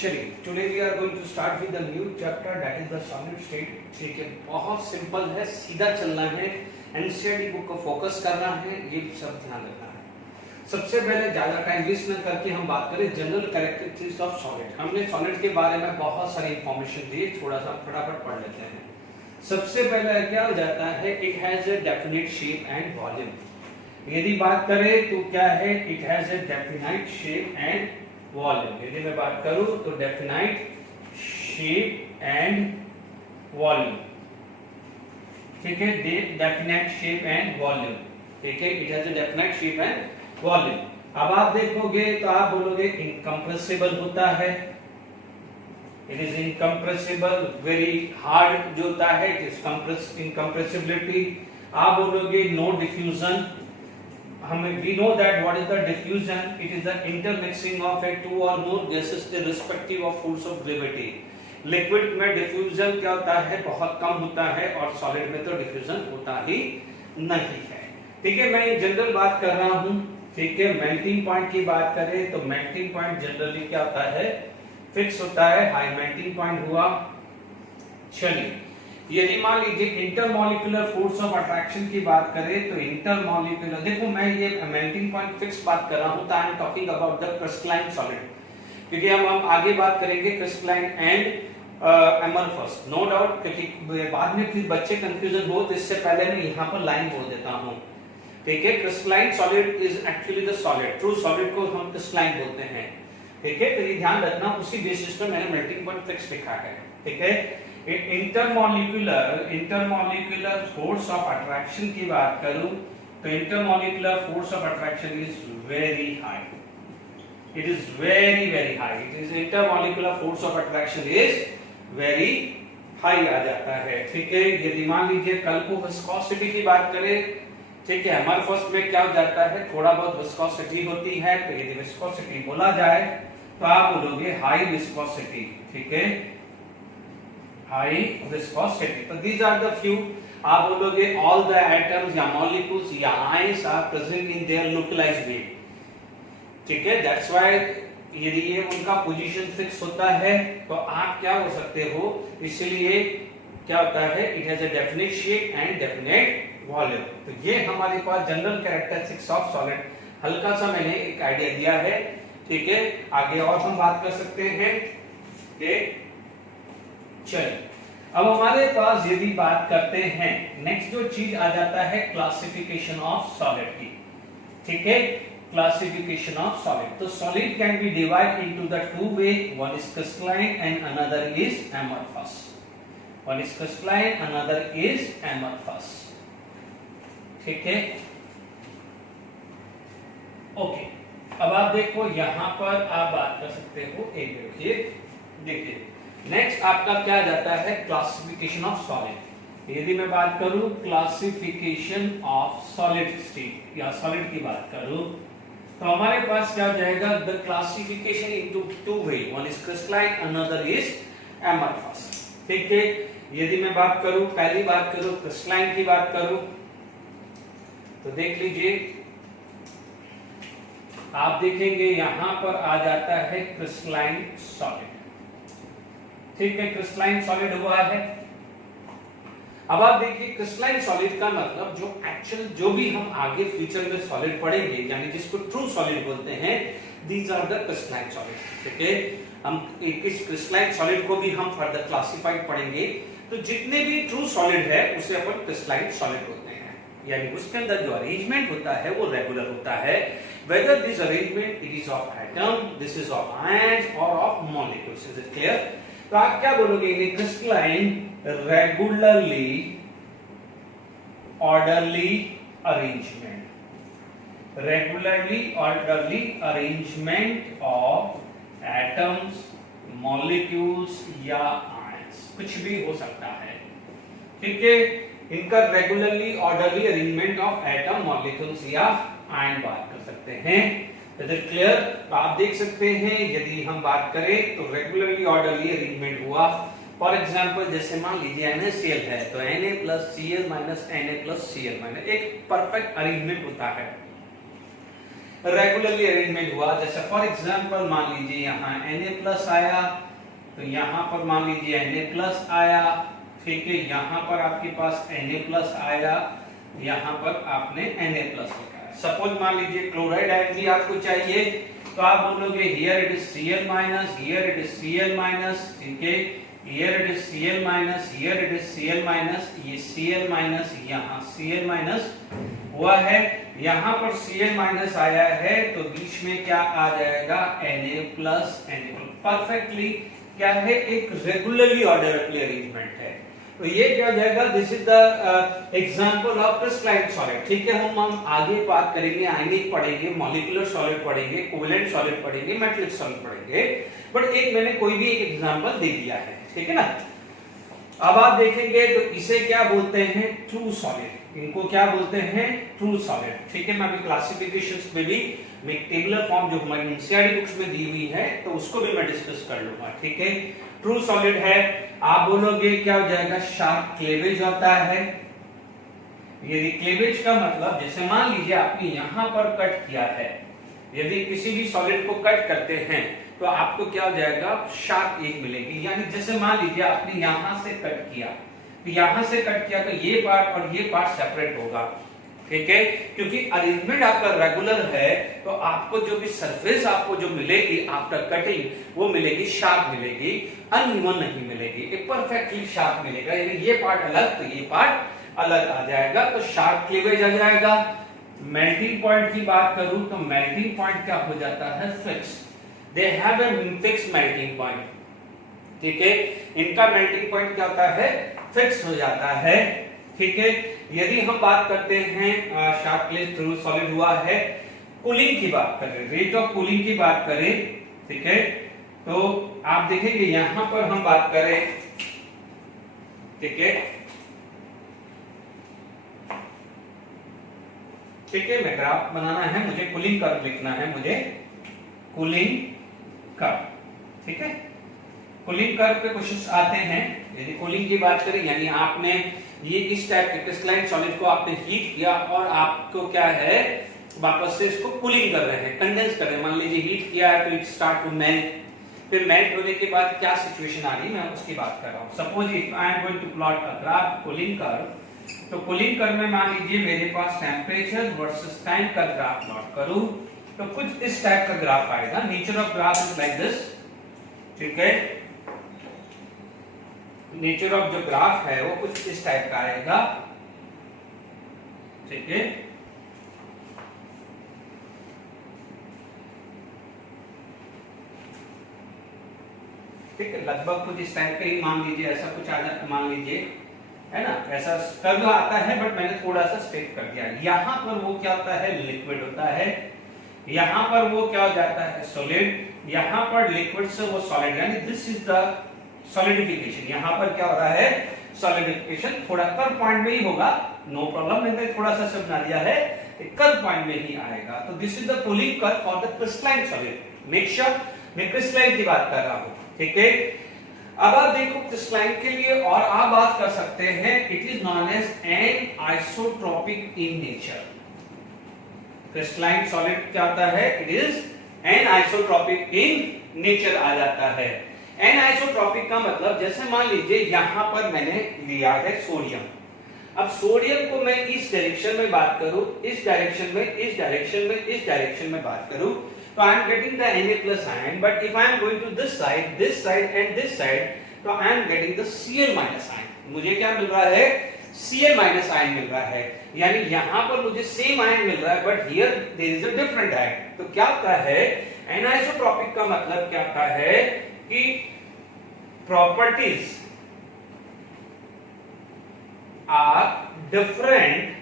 चलिए today we are going to start with the new chapter that is the solid state. ठीक है, बहुत simple है, सीधा चलना है, एनसीईआरटी बुक को फोकस करना है, ये सब ध्यान रखना है। सबसे पहले ज्यादा टाइम वेस्ट न करके हम बात करें जनरल कैरेक्टरिस्टिक्स ऑफ सॉलिड। हमने सॉलिड के बारे में बहुत सारी इंफॉर्मेशन दी, थोड़ा सा फटाफट पढ़ लेते हैं। सबसे पहले क्या हो जाता है, it has a definite shape and volume. यदि बात करें तो क्या है, it has a definite shape and volume. यदि मैं बात करूं तो डेफिनाइट शेप एंड वॉल्यूम। ठीक है, डेफिनाइट शेप एंड वॉल्यूम। ठीक है, it has a definite shape and volume. अब आप देखोगे तो आप बोलोगे इनकम्प्रेसिबल होता है, it is incompressible, very hard जो होता है इट इज इनकम्प्रेसिबिलिटी। आप बोलोगे no diffusion. We know that what is the diffusion? It is the intermixing of a two or more gases irrespective of force of gravity. Liquid में diffusion क्या होता है, बहुत कम होता है, और सॉलिड में तो डिफ्यूजन होता ही नहीं है। ठीक है, मैं जनरल बात कर रहा हूं। ठीक है, मेल्टिंग पॉइंट की बात करें तो मेल्टिंग पॉइंट जनरली क्या होता है, फिक्स होता है, हाई मेल्टिंग पॉइंट हुआ। चलिए, यदि मान लीजिए इंटरमॉलिक्यूलर फोर्स ऑफ अट्रैक्शन की बात करें तो इंटरमॉलिक्यूलर, देखो मैं ये मेल्टिंग पॉइंट फिक्स बात कर रहा हूं, तो I am talking about the crystalline solid, क्योंकि हम आगे बात करेंगे crystalline and amorphous, no doubt, क्योंकि बाद में फिर बच्चे कंफ्यूजन हो, तो इससे पहले मैं यहां पर लाइन बोल देता हूं। ठीक है, crystalline solid is actually the solid, true solid को हम क्रिस्टलाइन बोलते हैं। ठीक है, तो ये ध्यान रखना, उसी बेसिस पे मैंने मेल्टिंग पॉइंट फिक्स लिखा है। ठीक है, इंटरमॉलिक्यूलर फोर्स ऑफ अट्रैक्शन की बात करूं तो intermolecular force of attraction is very high, it is very very high, it is intermolecular force of attraction is very high आ जाता है। ठीक है, यदि मान लीजिए कल को विस्कोसिटी की बात करें, ठीक है, हमारे फर्स्ट में क्या हो जाता है, थोड़ा बहुत विस्कोसिटी होती है, तो यदि विस्कोसिटी बोला जाए तो आप बोलोगे हाई विस्कोसिटी। ठीक है, हाई विस्कोसिटी, तो these are the few। आप बोलोगे all the atoms या molecules या ions are present in their localized way। ठीक है, that's why यदि ये उनका पोजीशन फिक्स होता है तो आप क्या हो सकते हो, इसलिए क्या होता है, it has a definite shape and definite volume। तो ये हमारे पास जनरल कैरेक्टरिस्टिक्स ऑफ सॉलिड, हल्का सा मैंने एक आइडिया दिया है। ठीक है, आगे और हम बात कर सकते हैं। चलिए, अब हमारे पास यदि बात करते हैं, नेक्स्ट जो चीज आ जाता है क्लासिफिकेशन ऑफ सॉलिड की। ठीक है, क्लासिफिकेशन ऑफ सॉलिड, तो solid can be divide into the two way, one is crystalline and another is amorphous. One is crystalline, another is amorphous. ठीक है, ओके, अब आप देखो यहां पर आप बात कर सकते हो, एक देखिए नेक्स्ट आपका क्या जाता है, क्लासिफिकेशन ऑफ सॉलिड। यदि मैं बात करूं क्लासिफिकेशन ऑफ सॉलिड स्टेट या सॉलिड की बात करूं तो हमारे पास क्या हो जाएगा, the classification into two way, one is crystalline, another is amorphous. ठीक है, यदि मैं बात करूं, पहली बात करूं क्रिस्टलाइन की बात करूं तो देख लीजिए, आप देखेंगे यहां पर आ जाता है क्रिस्टलाइन सॉलिड। ठीक है, क्रिस्टलाइन सॉलिड हुआ है। अब आप देखिए क्रिस्टलाइन सॉलिड का मतलब जो एक्चुअल, जो भी हम आगे फ्यूचर में सॉलिड पढ़ेंगे, यानी जिसको ट्रू सॉलिड बोलते हैं, these are the crystalline solid. ठीक है, हम इस क्रिस्टलाइन सॉलिड को भी हम फर्दर क्लासिफाइड पढ़ेंगे, तो जितने भी ट्रू सॉलिड है उसे अपन क्रिस्टलाइन सॉलिड बोलते हैं, यानी उसके अंदर जो अरेंजमेंट होता है वो रेगुलर होता है, whether this arrangement it is of atom, this is of ions or of molecules. Is it clear? तो आप क्या बोलोगे, crystalline regularly orderly arrangement, regularly orderly arrangement of atoms, molecules या आयंस, कुछ भी हो सकता है। ठीक है, इनका regularly orderly arrangement of atom, molecules या आयन बात कर सकते हैं। Is it clear? तो आप देख सकते हैं, यदि हम बात करें तो रेगुलरली ऑर्डरली अरेंजमेंट हुआ। फॉर एग्जांपल, जैसे मान लीजिए NaCl है तो Na+Cl - Na+Cl- एक परफेक्ट अरेंजमेंट होता है। रेगुलरली अरेंजमेंट हुआ, जैसे फॉर एग्जांपल मान लीजिए यहाँ Na+ आया, तो यहाँ पर मान लीजिए Na+ आया, ठीक है, यहाँ पर आपके पास Na+ आया, यहाँ पर आपने Na+ लिखा। सपोज मान लीजिए क्लोराइड आयन भी आपको चाहिए, तो आप बोलोगे here it is Cl-, here it is Cl-, ठीक है, here it is Cl-, here it is Cl-, ये Cl-, यहाँ Cl- हुआ है, यहाँ पर Cl- आया है, तो बीच में क्या आ जाएगा Na+, परफेक्टली क्या है, एक रेगुलरली ऑर्डरली अरेंजमेंट है। तो ये क्या हो जाएगा, this is the example of crystalline solid. ठीक है, हम आगे बात करेंगे, आयनिक पढ़ेंगे, मॉलिक्यूलर सॉलिड पढ़ेंगे, कोवेलेंट सॉलिड पढ़ेंगे, मेटालिक सॉलिड पढ़ेंगे, बट एक मैंने कोई भी एक एग्जांपल दे दिया है, ठीक है ना। अब आप देखेंगे तो इसे क्या बोलते हैं, ट्रू सॉलिड, इनको क्या बोलते हैं, ट्रू सॉलिड। ठीक है, मैं अभी क्लासिफिकेशंस में भी मैं टेबुलर फॉर्म जो हमारी एनसीईआरटी बुक्स में दी हुई है, तो उसको भी मैं डिस्कस कर लूंगा। ठीक है, ट्रू सॉलिड है, आप बोलोगे क्या हो जाएगा, शार्प क्लेवेज होता है। यदि क्लेवेज का मतलब, जैसे मान लीजिए आपने यहां पर कट किया है, यदि किसी भी सॉलिड को कट करते हैं तो आपको क्या हो जाएगा, शार्प एज मिलेगी। यानी जैसे मान लीजिए आपने यहां से कट किया, तो यहां से कट किया तो ये पार्ट और ये पार्ट सेपरेट होगा। ठीक है, क्योंकि अरेंजमेंट आपका रेगुलर है, तो आपको जो भी सरफेस आपको जो मिलेगी आफ्टर कटिंग, वो मिलेगी शार्प मिलेगी, अनइवन नहीं मिलेगी, एक परफेक्टली शार्प मिलेगा। यानी ये पार्ट अलग तो ये पार्ट अलग आ जाएगा, तो शार्प क्लीवेज आ जाएगा। मेल्टिंग पॉइंट की बात करूं तो मेल्टिंग पॉइंट क्या हो जाता है, fix, they have a fix melting point. ठीक है, इनका मेल्टिंग पॉइंट क्या होता है, फिक्स हो जाता है। ठीक है, यदि हम बात करते हैं शार्प क्लेवेज ट्रू सॉलिड हुआ है, कूलिंग की बात करें, रेट ऑफ कूलिंग की बात करें, ठीक है, तो आप देखेंगे यहां पर हम बात करें, ठीक है, ठीक है, मैं ग्राफ बनाना है, मुझे कूलिंग कर्व लिखना है, मुझे कूलिंग कर्व। ठीक है, कूलिंग कर्व पे क्वेश्चंस आते हैं। यदि कूलिंग की बात करें, यानी आपने ये इस टाइप के क्रिस्टलाइन सॉलिड को आपने हीट किया और आपको क्या है, वापस से इसको कूलिंग कर रहे हैं, कंडेंस कर रहे हैं। मान लीजिए हीट किया है तो इट स्टार्ट टू मेल्ट, फिर मेल्ट होने के बाद क्या सिचुएशन आ रही है, मैं उसकी बात कर रहा हूं। Suppose if I am going to plot a graph cooling curve, तो कूलिंग कर्व में मान लीजिए मेरे पास टेम्परेचर वर्सेस टाइम का ग्राफ प्लॉट करूं, तो कुछ इस टाइप का ग्राफ आएगा। Nature of graph is like this. ठीक है, नेचर ऑफ जो ग्राफ है वो कुछ इस टाइप का आएगा। ठीक है, ठीक है, लगभग कुछ इस टाइप का ही मान लीजिए, ऐसा कुछ आ जाता, मान लीजिए, है ना, ऐसा कर्व आता है, बट मैंने थोड़ा सा स्ट्रेट कर दिया। यहां पर वो क्या होता है, लिक्विड होता है, यहां पर वो क्या हो जाता है, सॉलिड, यहां पर लिक्विड से वो सॉलिड, यानी दिस इज द सॉलिडिफिकेशन। यहां पर क्या हो रहा है, सॉलिडिफिकेशन, थोड़ा कर्व पॉइंट में ही होगा, नो प्रॉब्लम, मैंने थोड़ा सा सब बना दिया है, कर्व पॉइंट में ही आएगा। तो this is the cooling curve for the crystalline solid. Make sure मैं क्रिस्टलाइन की बात कर रहा हूं। ठीक है, अब आप देखो क्रिस्टलाइन के लिए और आप बात कर सकते हैं, it is known as anisotropic in nature. Crystalline solid क्या होता है, it is anisotropic in nature आ जाता है। एन आइसोट्रोपिक का मतलब, जैसे मान लीजिए यहां पर मैंने लिया है सोडियम, अब सोडियम को मैं इस डायरेक्शन में बात करूं, इस डायरेक्शन में, इस डायरेक्शन में, इस डायरेक्शन में बात करूं, तो I am getting the Na+ ion, but if I am going to this side and this side, तो I am getting the Cl- ion. मुझे क्या मिल रहा है, Cl- आयन मिल रहा है, यानी यहां पर मुझे सेम आयन मिल रहा है, but here there is a different ion. तो क्या होता है, एनाइसोट्रोपिक का मतलब क्या होता है कि properties are different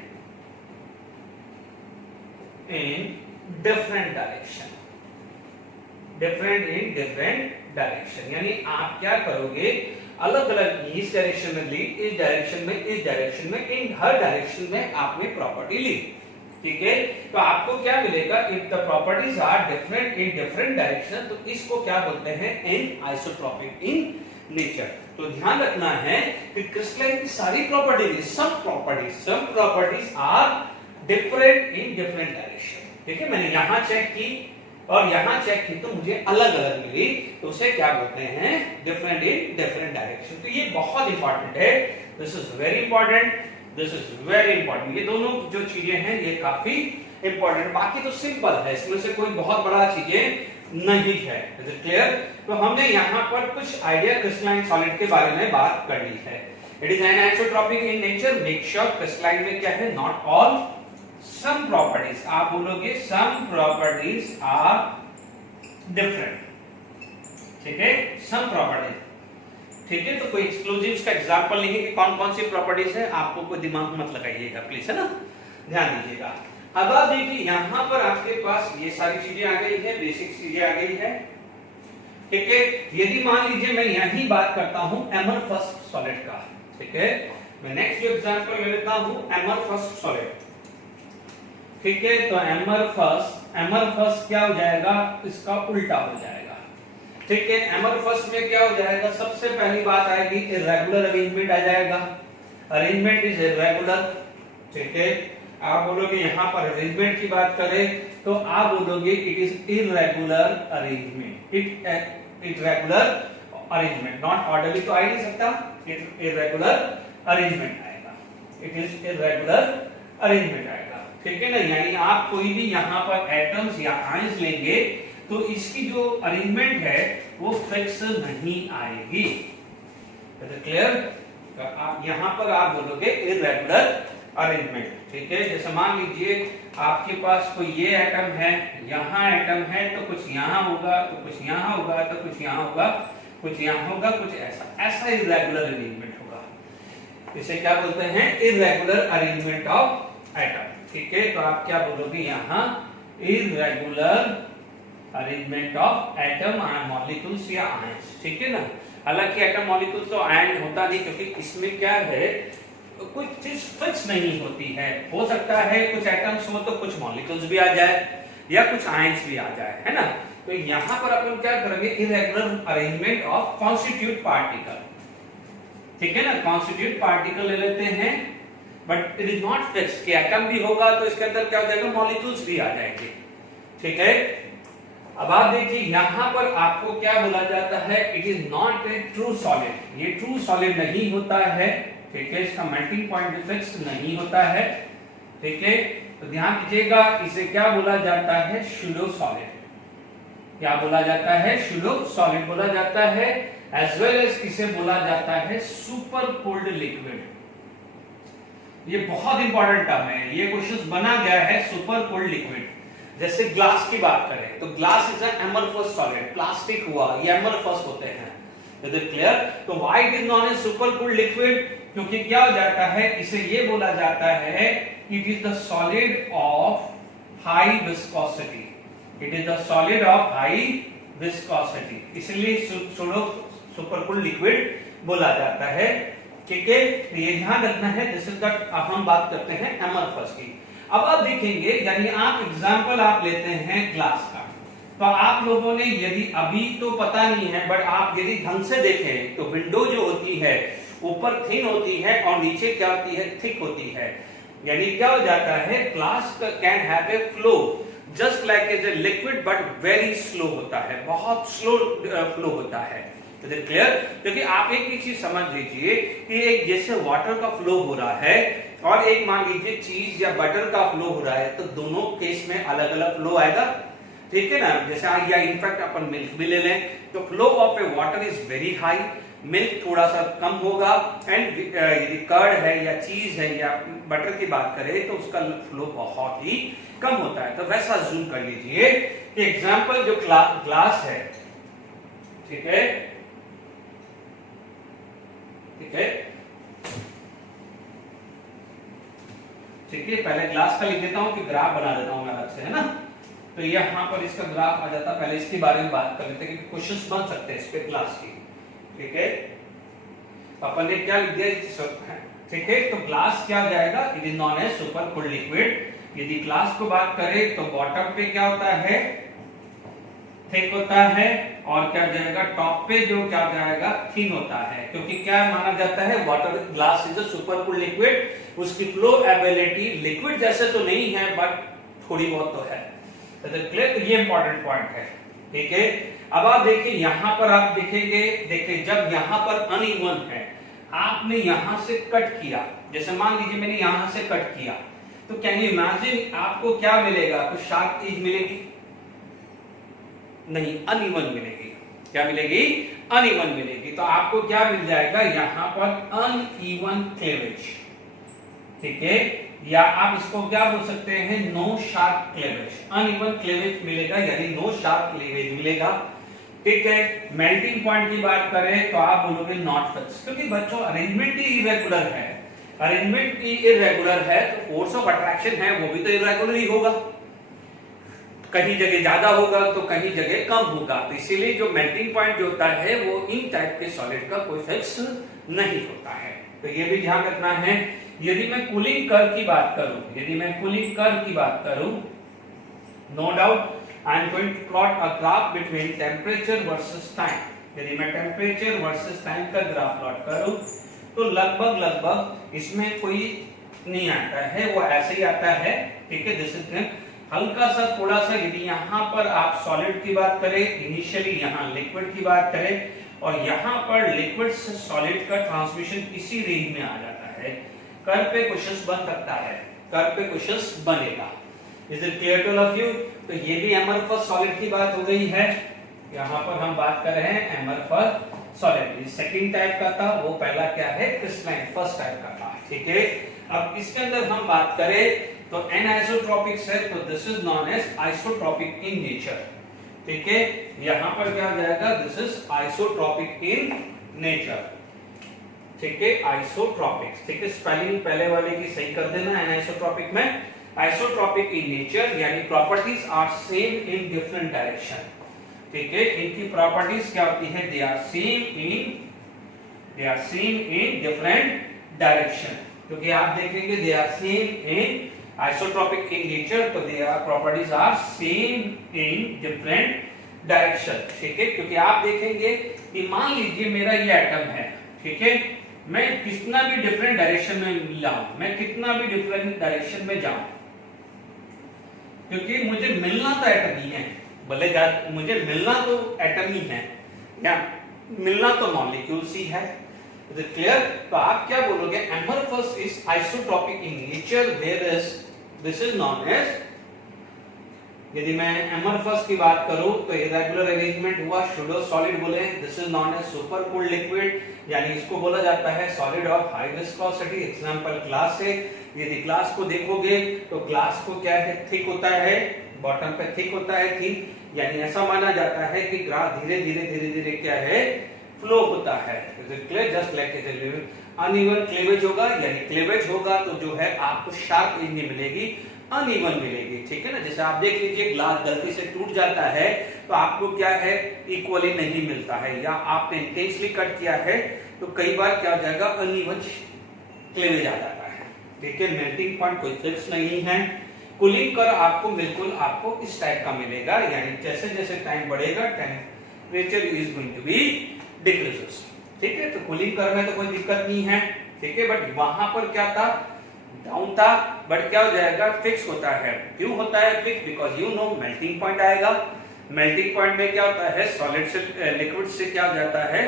in different direction, different in different direction. यानी आप क्या करोगे, अलग अलग इस डायरेक्शन में ली, इस डायरेक्शन में, इस डायरेक्शन में, इन हर डायरेक्शन में आपने प्रॉपर्टी ली। ठीक है, तो आपको क्या मिलेगा, if the properties are different in different direction, तो इसको क्या बोलते हैं, एन आइसोट्रोपिक इन नेचर। तो ध्यान रखना है कि क्रिस्टलाइन की सारी properties, some properties are different in different direction. ठीक है, मैंने यहां चेक की और यहां चेक की तो मुझे अलग अलग मिली, तो उसे क्या बोलते हैं, डिफरेंट इन डिफरेंट डायरेक्शन। तो ये बहुत इंपॉर्टेंट है, this is very important, this is very important. ये दोनों जो चीजें हैं ये काफी इंपॉर्टेंट, बाकी तो सिंपल है, इसमें से कोई बहुत बड़ा चीजें नहीं है। Is it clear? तो हमने यहाँ पर कुछ आइडिया क्रिस्टलाइन सॉलिड के बारे में बात कर ली है। It is anisotropic in nature, make sure crystalline में क्या है, नॉट ऑल, सम प्रॉपर्टीज, आप बोलोगे सम प्रॉपर्टीज आर डिफरेंट, ठीक है, सम प्रॉपर्टीज, ठीक है। तो कोई एक्सक्लूसिव्स का एग्जांपल लिखिए कि कौन कौन सी प्रॉपर्टीज है, आपको कोई दिमाग मत लगाइएगा प्लीज, है ना, ध्यान दीजिएगा। अब आप देखिए यहाँ पर आपके पास ये सारी चीजें आ गई है, बेसिक चीजें आ गई है, ठीक है। यदि मान लीजिए मैं यही बात करता हूं एमरफस सॉलिड का, ठीक है, मैं नेक्स्ट जो एग्जांपल ले लेता हूं एमरफस सॉलिड, ठीक है। तो एमरफस क्या हो जाएगा, इसका उल्टा हो जाएगा, ठीक है। एमरफस में क्या हो जाएगा, सबसे पहली बात आएगी इर्रेगुलर अरेंजमेंट आ जाएगा, अरेंजमेंट इज इर्रेगुलर, ठीक है। आप बोलोगे यहां पर अरेंजमेंट की बात करें तो आप बोलोगे it is irregular arrangement, irregular arrangement, not orderly तो आ ही नहीं सकता, इर्रेगुलर अरेंजमेंट आएगा, इट इज इर्रेगुलर अरेंजमेंट आएगा, ठीक है ना। यानी आप कोई भी यहाँ पर एटम्स या आयंस लेंगे तो इसकी जो अरेंजमेंट है वो फिक्स नहीं आएगी, क्लियर। तो आप यहाँ पर आप बोलोगे इर्रेगुलर अरेंजमेंट, ठीक है। जैसे मान लीजिए आपके पास कोई ये एटम है, यहाँ एटम है, तो कुछ यहाँ होगा, तो कुछ यहाँ होगा, तो कुछ यहाँ होगा, कुछ यहाँ होगा, कुछ ऐसा इर्रेगुलर अरेंजमेंट होगा। इसे क्या बोलते हैं, इर्रेगुलर अरेंजमेंट ऑफ एटम, ठीक है। तो आप क्या बोलोगे यहाँ, irregular arrangement of atom molecules या आयंस, ठीक है ना। हालांकि एटम मॉलिक्यूल्स तो आयन होता नहीं, क्योंकि इसमें क्या है, कुछ चीज फिक्स नहीं होती है, हो सकता है कुछ एटम्स हो तो कुछ मॉलिक्यूल्स भी आ जाए या कुछ आयंस भी आ जाए, है ना। तो यहां पर अपन क्या करेंगे, irregular arrangement of constitute particle, ठीक है ना, कॉन्स्टिट्यूट पार्टिकल ले लेते हैं, but it is not fix कि एटम भी होगा तो इसके अंदर क्या हो जाएगा, मॉलिक्यूल्स भी आ जाएंगे, ठीक है। अब आप देखिए यहां पर आपको क्या बोला जाता है, it is not a true solid, ये ट्रू सॉलिड नहीं होता है, ठीक है, इसका मेल्टिंग पॉइंट फिक्स नहीं होता है, ठीक है। तो ध्यान दीजिएगा, इसे क्या बोला जाता है, शूडो सॉलिड, क्या बोला जाता है, शूडो सॉलिड बोला जाता है, एज वेल एज इसे बोला जाता है सुपर कोल्ड लिक्विड। ये बहुत इंपॉर्टेंट टर्म है, ये क्वेश्चन बना गया है, सुपर कोल्ड लिक्विड। जैसे ग्लास की बात करें तो glass is an amorphous solid, plastic हुआ ये एमरफस होते हैं, इज इट क्लियर। तो why it is known as super cold liquid, क्योंकि क्या हो जाता है, इसे ये बोला जाता है it is the solid of high viscosity, it is the solid of high viscosity, इसलिए सूडो सुपर कूल्ड लिक्विड बोला जाता है, ठीक है। तो ये ध्यान रखना है, दिस इज दैट। अब हम बात करते हैं एमरफस की। अब आप देखेंगे, यानी आप एग्जांपल आप लेते हैं ग्लास का, तो आप लोगों ने यदि अभी तो पता नहीं है, बट आप यदि ढंग से देखें तो विंडो जो होती है ऊपर थिन होती है और नीचे क्या होती है, थिक होती है। यानी क्या हो जाता है, glass can have a flow just like a liquid, but very slow होता है, बहुत स्लो फ्लो होता है, इज इट क्लियर। क्योंकि आप एक ही चीज समझ लीजिए कि एक जैसे वाटर का फ्लो हो रहा है और एक मान लीजिए चीज या बटर का फ्लो हो रहा है, तो दोनों केस में अलग अलग फ्लो आएगा, ठीक है ना। जैसे या इनफैक्ट अपन मिल्क भी ले लें तो flow of A water is very high, milk थोड़ा सा कम होगा, एंड यदि कर्ड है या चीज है या बटर की बात करें तो उसका फ्लो बहुत ही कम होता है। तो वैसा जूम कर लीजिए कि एग्जांपल जो ग्लास है, ठीक है, ठीक है, ठीक है। पहले ग्लास का लिख देता हूं कि ग्राफ बना देता हूं मैं अलग से, है ना। तो यहां पर इसका ग्राफ आ जाता, पहले इसके बारे में बात कर लेते हैं कि क्वेश्चंस बन सकते हैं इस पे ग्लास की, ठीक है। अपन ने क्या लिख दिया, ठीक है। तो ग्लास क्या हो जाएगा, it is known as super cooled liquid. यदि ग्लास को बात करें तो बॉटम पे क्या होता है, थिक होता है, और क्या जाएगा टॉप पे जो क्या जाएगा, थिन होता है। क्योंकि क्या माना जाता है, water glass is a super cooled liquid, उसकी फ्लो एबिलिटी लिक्विड जैसे तो नहीं है बट थोड़ी बहुत तो है, क्लियर? तो ये इंपॉर्टेंट पॉइंट है, ठीक है। अब आप देखिए यहां पर आप देखेंगे, देखिए जब यहां पर अनइवन है, आपने यहां से कट किया, जैसे मान लीजिए मैंने यहां से कट किया, तो कैन यू इमेजिन आपको क्या मिलेगा? कुछ शार्प एज मिलेगी? नहीं, अनइवन मिलेगी। क्या मिलेगी? अनइवन मिलेगी। तो आपको क्या मिल जाएगा? यहां पर अनइवन क्लेवेज, ठीक है, या आप इसको क्या बोल सकते हैं? No sharp cleavage. Uneven cleavage मिलेगा यानी नो शार्प क्लेवेज मिलेगा, ठीक है। मेल्टिंग पॉइंट की बात करें तो आप बोलोगे नॉट फिक्स, क्योंकि बच्चों अरेंजमेंट ही इरेगुलर है। अरेंजमेंट ही इरेगुलर है तो फोर्स ऑफ अट्रैक्शन है वो भी तो इरेगुलर ही होगा, कहीं जगह ज्यादा होगा तो कहीं जगह कम होगा। तो इसीलिए जो मेल्टिंग पॉइंट जो होता है वो इन टाइप के सॉलिड का कोई फिक्स नहीं होता है। तो ये भी ध्यान रखना है। यदि मैं कूलिंग कर्व की बात करूं, यदि मैं कूलिंग कर्व की बात करूं, no doubt I am going to plot a graph between temperature versus time. यदि मैं टेम्परेचर वर्सेस टाइम का ग्राफ प्लॉट करूं तो लगभग इसमें कोई नहीं आता है, वो ऐसे ही आता है, ठीक है। दिस इज हल्का सा थोड़ा सा, यदि यहां पर आप सॉलिड की बात करें, इनिशियली यहां लिक्विड की बात करें और यहां पर लिक्विड से सॉलिड का ट्रांसमिशन इसी रेंज में आ जाता है, कर्व पे क्वेश्चंस बन सकता है, कर्व पे क्वेश्चंस बनेगा। Is it clear to all of you? तो ये भी एमरफस सॉलिड की बात हो गई है। यहां पर हम बात कर रहे हैं एमरफस सॉलिड, सेकंड टाइप का था, वो पहला क्या है? क्रिस्टलाइन, फर्स्ट टाइप का था, ठीक है। अब इसके अंदर हम बात करें तो एनआइसोट्रॉपिक है, तो this is known as isotropic in nature, ठीक है। यहां पर क्या हो जाएगा? This is isotropic in nature, ठीक है, आइसोट्रॉपिक, ठीक है। स्पेलिंग पहले वाले की सही कर देना। एनाइसोट्रॉपिक में आइसोट्रॉपिक इन नेचर यानी properties are same in different direction, ठीक है। इनकी प्रॉपर्टीज क्या होती है? They are same in different direction, क्योंकि आप देखेंगे they are same in isotropic in nature, तो they are properties are same in different direction, ठीक है। क्योंकि आप देखेंगे कि मान लीजिए मेरा ये एटम है, ठीक है, मैं कितना भी डिफरेंट डायरेक्शन में जाऊं, मैं कितना भी डिफरेंट डायरेक्शन में जाऊं, क्योंकि मुझे मिलना तो एटम ही है, भले मुझे मिलना तो एटम ही है या मिलना तो मॉलिक्यूल्स ही है। Is it clear? तो आप क्या बोलोगे? Amorphous is isotropic in nature, where is this is known as, यदि मैं एमरफस की बात करूं तो इरेगुलर अरेंजमेंट हुआ, सूडो सॉलिड बोले, this is known as super cooled liquid, यानी इसको बोला जाता है solid of high viscosity. Example glass है, यदि ग्लास को देखोगे तो ग्लास को क्या है? थिक होता है, बॉटम पे थिक होता है, थिक, यानी ऐसा माना जाता है कि ग्लास धीरे धीरे क्या है? फ्लो होता है। Is it clear? Just like it uneven cleavage होगा, यानी क्लेवेज होगा तो जो है आपको शार्प एज नहीं मिलेगी, अनइवन मिलेगी, ठीक है ना। जैसे आप देख लीजिए ग्लास गलती से टूट जाता है तो आपको क्या है? इक्वली नहीं मिलता है, या आपने इंटेंसली कट किया है तो कई बार क्या हो जाएगा? अनइवन क्लेवेज आ जाता है, ठीक है। मेल्टिंग पॉइंट कोई फिक्स नहीं है। कूलिंग कर आपको बिल्कुल आपको इस टाइप का मिलेगा, यानी जैसे जैसे टाइम बढ़ेगा temperature is going to be decreases, ठीक है। तो कूलिंग कर में तो कोई दिक्कत नहीं है, ठीक है। बट वहां पर क्या था? डाउन था, बट क्या हो जाएगा? फिक्स होता है। क्यों होता है fix? Because you know melting point आएगा। मेल्टिंग पॉइंट में क्या होता है? सॉलिड से लिक्विड से क्या हो जाता है?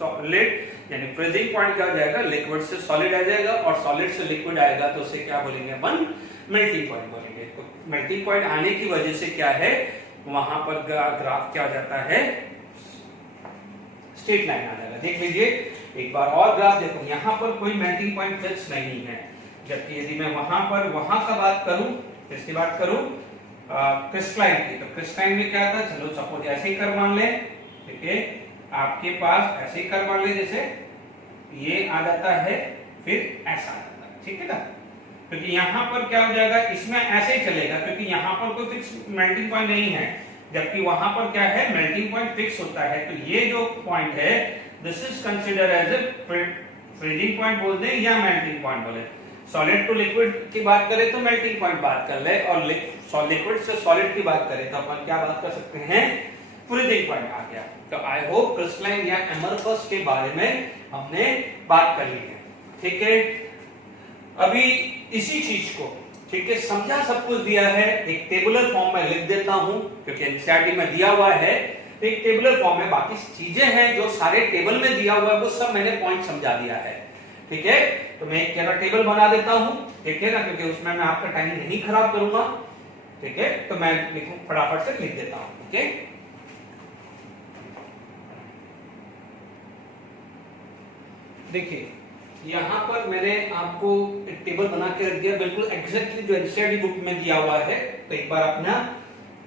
सॉलिड, यानी फ्रीजिंग पॉइंट क्या हो जाएगा? लिक्विड से सॉलिड आ जाएगा, और सॉलिड से लिक्विड आएगा तो उसे क्या बोलेंगे? वन मेल्टिंग पॉइंट बोलेंगे। तो मेल्टिंग पॉइंट आने की वजह से क्या है? वहां पर ग्राफ क्या हो जाता है? स्ट्रेट लाइन आ जाएगा। देख लीजिए एक बार और ग्राफ देखो, यहाँ पर कोई मेल्टिंग पॉइंट फिक्स नहीं है, जबकि यदि मैं वहां का बात करूं, किसकी बात करूं? क्रिस्टलाइन की, तो क्रिस्टलाइन में क्या था? चलो सपोज ऐसे ही कर मान ले, ठीक है, आपके पास ऐसे ही कर मान ले, जैसे ये आ जाता है फिर ऐसा आ जाता है, ठीक है ना। क्योंकि यहाँ पर क्या हो जाएगा? इसमें ऐसे ही चलेगा, क्योंकि यहाँ पर कोई फिक्स मेल्टिंग पॉइंट नहीं है, जबकि वहां पर क्या है? मेल्टिंग पॉइंट फिक्स होता है। तो ये जो पॉइंट है this is consider as a freezing point बोल दें या मेल्टिंग पॉइंट बोले। सॉलिड टू लिक्विड की बात करें तो मेल्टिंग पॉइंट बात कर ले, और लिक्विड से सॉलिड की बात करें तो अपन क्या बात कर सकते हैं? फ्रीजिंग पॉइंट आ गया। तो आई होप क्रिस्टलाइन या एमरफस के बारे में हमने बात कर ली है, ठीक है। अभी इसी चीज को ठीक है, समझा, सब कुछ दिया है, एक टेबुलर फॉर्म में लिख देता हूं क्योंकि एनसीईआरटी में दिया हुआ है, तो एक टेबुलर फॉर्म में बाकी चीजें हैं जो सारे टेबल में दिया हुआ है वो सब मैंने पॉइंट समझा दिया है। ठीक है, तो मैं एक क्या टेबल बना देता हूं, ठीक है ना, क्योंकि उसमें मैं आपका टाइम नहीं खराब करूंगा। ठीक है, तो मैं लिखूं, फटाफट से लिख देता हूं। ठीक है, देखिए यहां पर मैंने आपको एक टेबल बना के रख दिया, बिल्कुल एग्जैक्टली जो एनसीईआरटी बुक में दिया हुआ है। तो एक बार अपना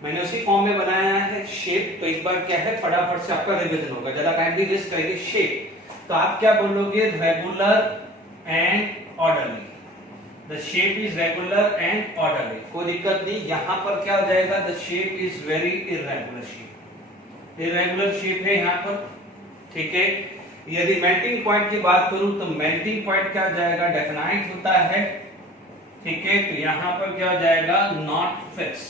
मैंने उसी फॉर्म में बनाया है शेप, तो एक बार क्या है फटाफट से आपका रिवीजन होगा, ज्यादा टाइम भी वेस्ट करेंगे। शेप, तो आप क्या बोलोगे, regular and orderly. The shape is regular and orderly, कोई दिक्कत नहीं। यहां पर क्या हो जाएगा, the shape is very irregular shape, irregular shape है यहां पर। ठीक है, यदि मेल्टिंग पॉइंट की बात करूं तो मेल्टिंग पॉइंट क्या हो जाएगा, डेफिनाइट होता है। ठीक है, तो यहां पर क्या हो जाएगा, नॉट फिक्स,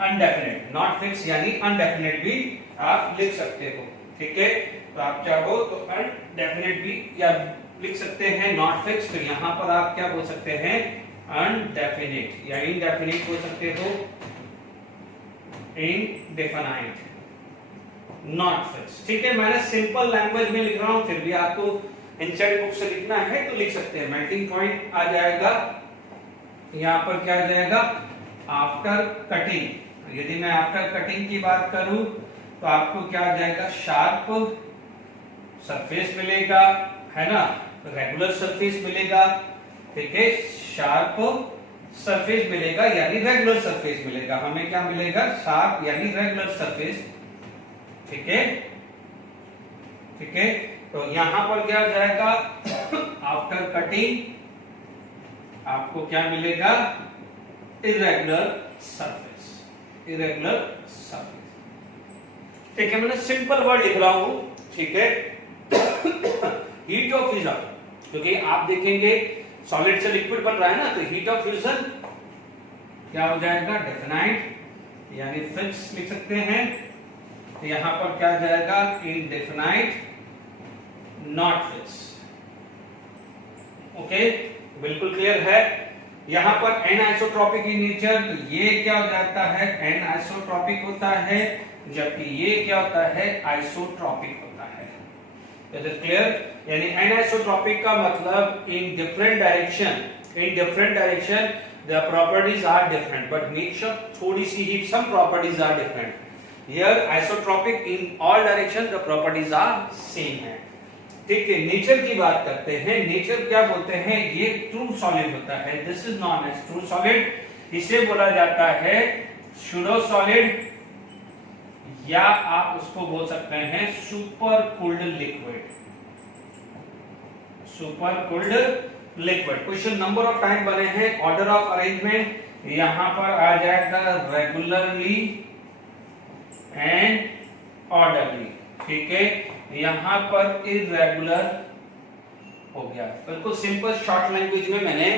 अनडेफिनेट। नॉट फिक्स यानी अनडेफिनेट भी आप लिख सकते हो। ठीक है, तो आप चाहो तो अनडेफिनेट भी या लिख सकते हैं, नॉट फिक्स। तो यहां पर आप क्या बोल सकते हैं, अनडेफिनेट या इनडेफिनेट बोल सकते हो, इनडेफिनाइट, नॉट फिक्स। ठीक है, मैंने सिंपल लैंग्वेज में लिख रहा हूं, फिर भी आपको एनसीईआरटी बुक से लिखना है तो लिख सकते हैं। मेल्टिंग पॉइंट आ जाएगा, यहां पर क्या आ जाएगा, आफ्टर कटिंग। यदि मैं आफ्टर कटिंग की बात करूं तो आपको क्या आ जाएगा, शार्प सरफेस मिलेगा, है ना, रेगुलर सरफेस मिलेगा। ठीक है, शार्प सरफेस मिलेगा यानी रेगुलर सरफेस मिलेगा। हमें क्या मिलेगा, शार्प यानी रेगुलर सरफेस। ठीक है, ठीक है, तो यहां पर क्या हो जाएगा, आफ्टर कटिंग आपको क्या मिलेगा, इरेगुलर सरफेस, इरेगुलर सरफेस। ठीक है, मैंने सिंपल वर्ड लिख रहा हूं। ठीक है, हीट ऑफ फ्यूजन, क्योंकि आप देखेंगे सॉलिड से लिक्विड बन रहा है ना, तो हीट ऑफ फ्यूजन क्या हो जाएगा, डेफिनाइट यानी फिक्स लिख सकते हैं। तो यहां पर क्या जाएगा, इनडेफिनाइट, नॉट फिक्स। ओके, बिल्कुल क्लियर है। यहां पर एन आइसोट्रॉपिक इन नेचर, तो ये क्या हो जाता है, एन आइसोट्रॉपिक होता है, जबकि ये क्या होता है, आइसोट्रॉपिक होता है। इज इट क्लियर, यानी एन आइसोट्रॉपिक का मतलब in different direction, in different direction the properties are different but nature थोड़ी सी ही, some properties are different. Here isotropic in all direction the properties are same है। ठीक है, नेचर की बात करते हैं। नेचर क्या बोलते हैं, ये ट्रू सॉलिड होता है, this is known as true solid. इसे बोला जाता है सूडो सॉलिड, या आप उसको बोल सकते हैं super cooled liquid, super cooled liquid. Question number of time बने हैं, ऑर्डर ऑफ अरेंजमेंट यहां पर आ जाएगा रेगुलरली एंड ऑर्डरली। ठीक है, यहां पर इरेगुलर हो गया, बिल्कुल सिंपल शॉर्ट लैंग्वेज में मैंने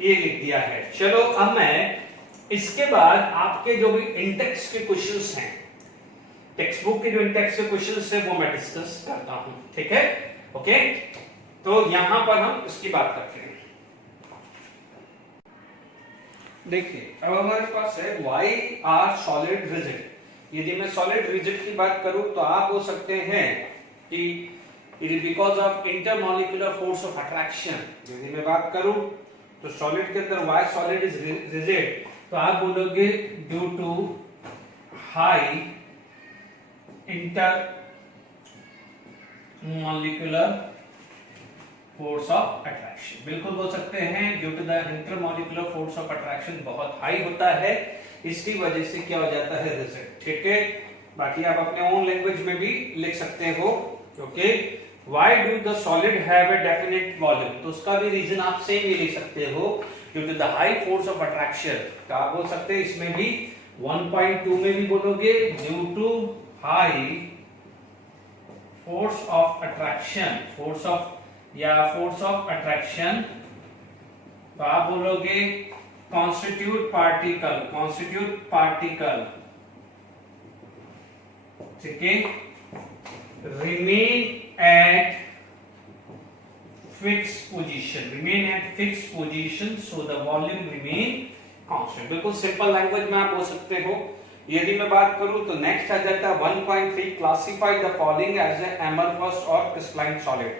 ये लिख दिया है। चलो अब मैं इसके बाद आपके जो भी इंटेक्स के क्वेश्चंस हैं, टेक्स्ट बुक के जो इंटेक्स के क्वेश्चंस हैं वो मैं डिस्कस करता हूं। ठीक है, ओके, तो यहां पर हम इसकी बात करते हैं। देखिए अब हमारे पास है व्हाई आर सॉलिड रिजिड। यदि मैं सॉलिड रिजिड की बात करूं तो आप बोल सकते हैं कि it is because of intermolecular force of attraction. यदि मैं बात करूं तो सॉलिड के अंदर व्हाई सॉलिड इज रिजिड, तो आप बोलोगे due to high intermolecular force of attraction. बिल्कुल बोल सकते हैं, due to the intermolecular force of attraction बहुत हाई होता है, इसकी वजह से क्या हो जाता है, रिजिड। ठीक है, बाकी आप अपने ओन लैंग्वेज में भी लिख सकते हो। Okay, why do the solid have a definite volume, तो उसका भी रीजन आप सेम ही लिख सकते हो, due to the high force of attraction. तो आप बोल सकते हैं इसमें भी 1.2 में भी बोलोगे due to high force of attraction, force of या फोर्स ऑफ अट्रैक्शन, तो आप बोलोगे कॉन्स्टिट्यूट पार्टिकल, कॉन्स्टिट्यूट पार्टिकल। ठीक है, remain at fixed position, remain at fixed position, so the volume remain constant। बिल्कुल सिंपल लैंग्वेज में आप बोल सकते हो। यदि मैं बात करूं तो नेक्स्ट आ जाता है 1.3, classify the following as a amorphous और क्रिस्टलाइन सॉलिड।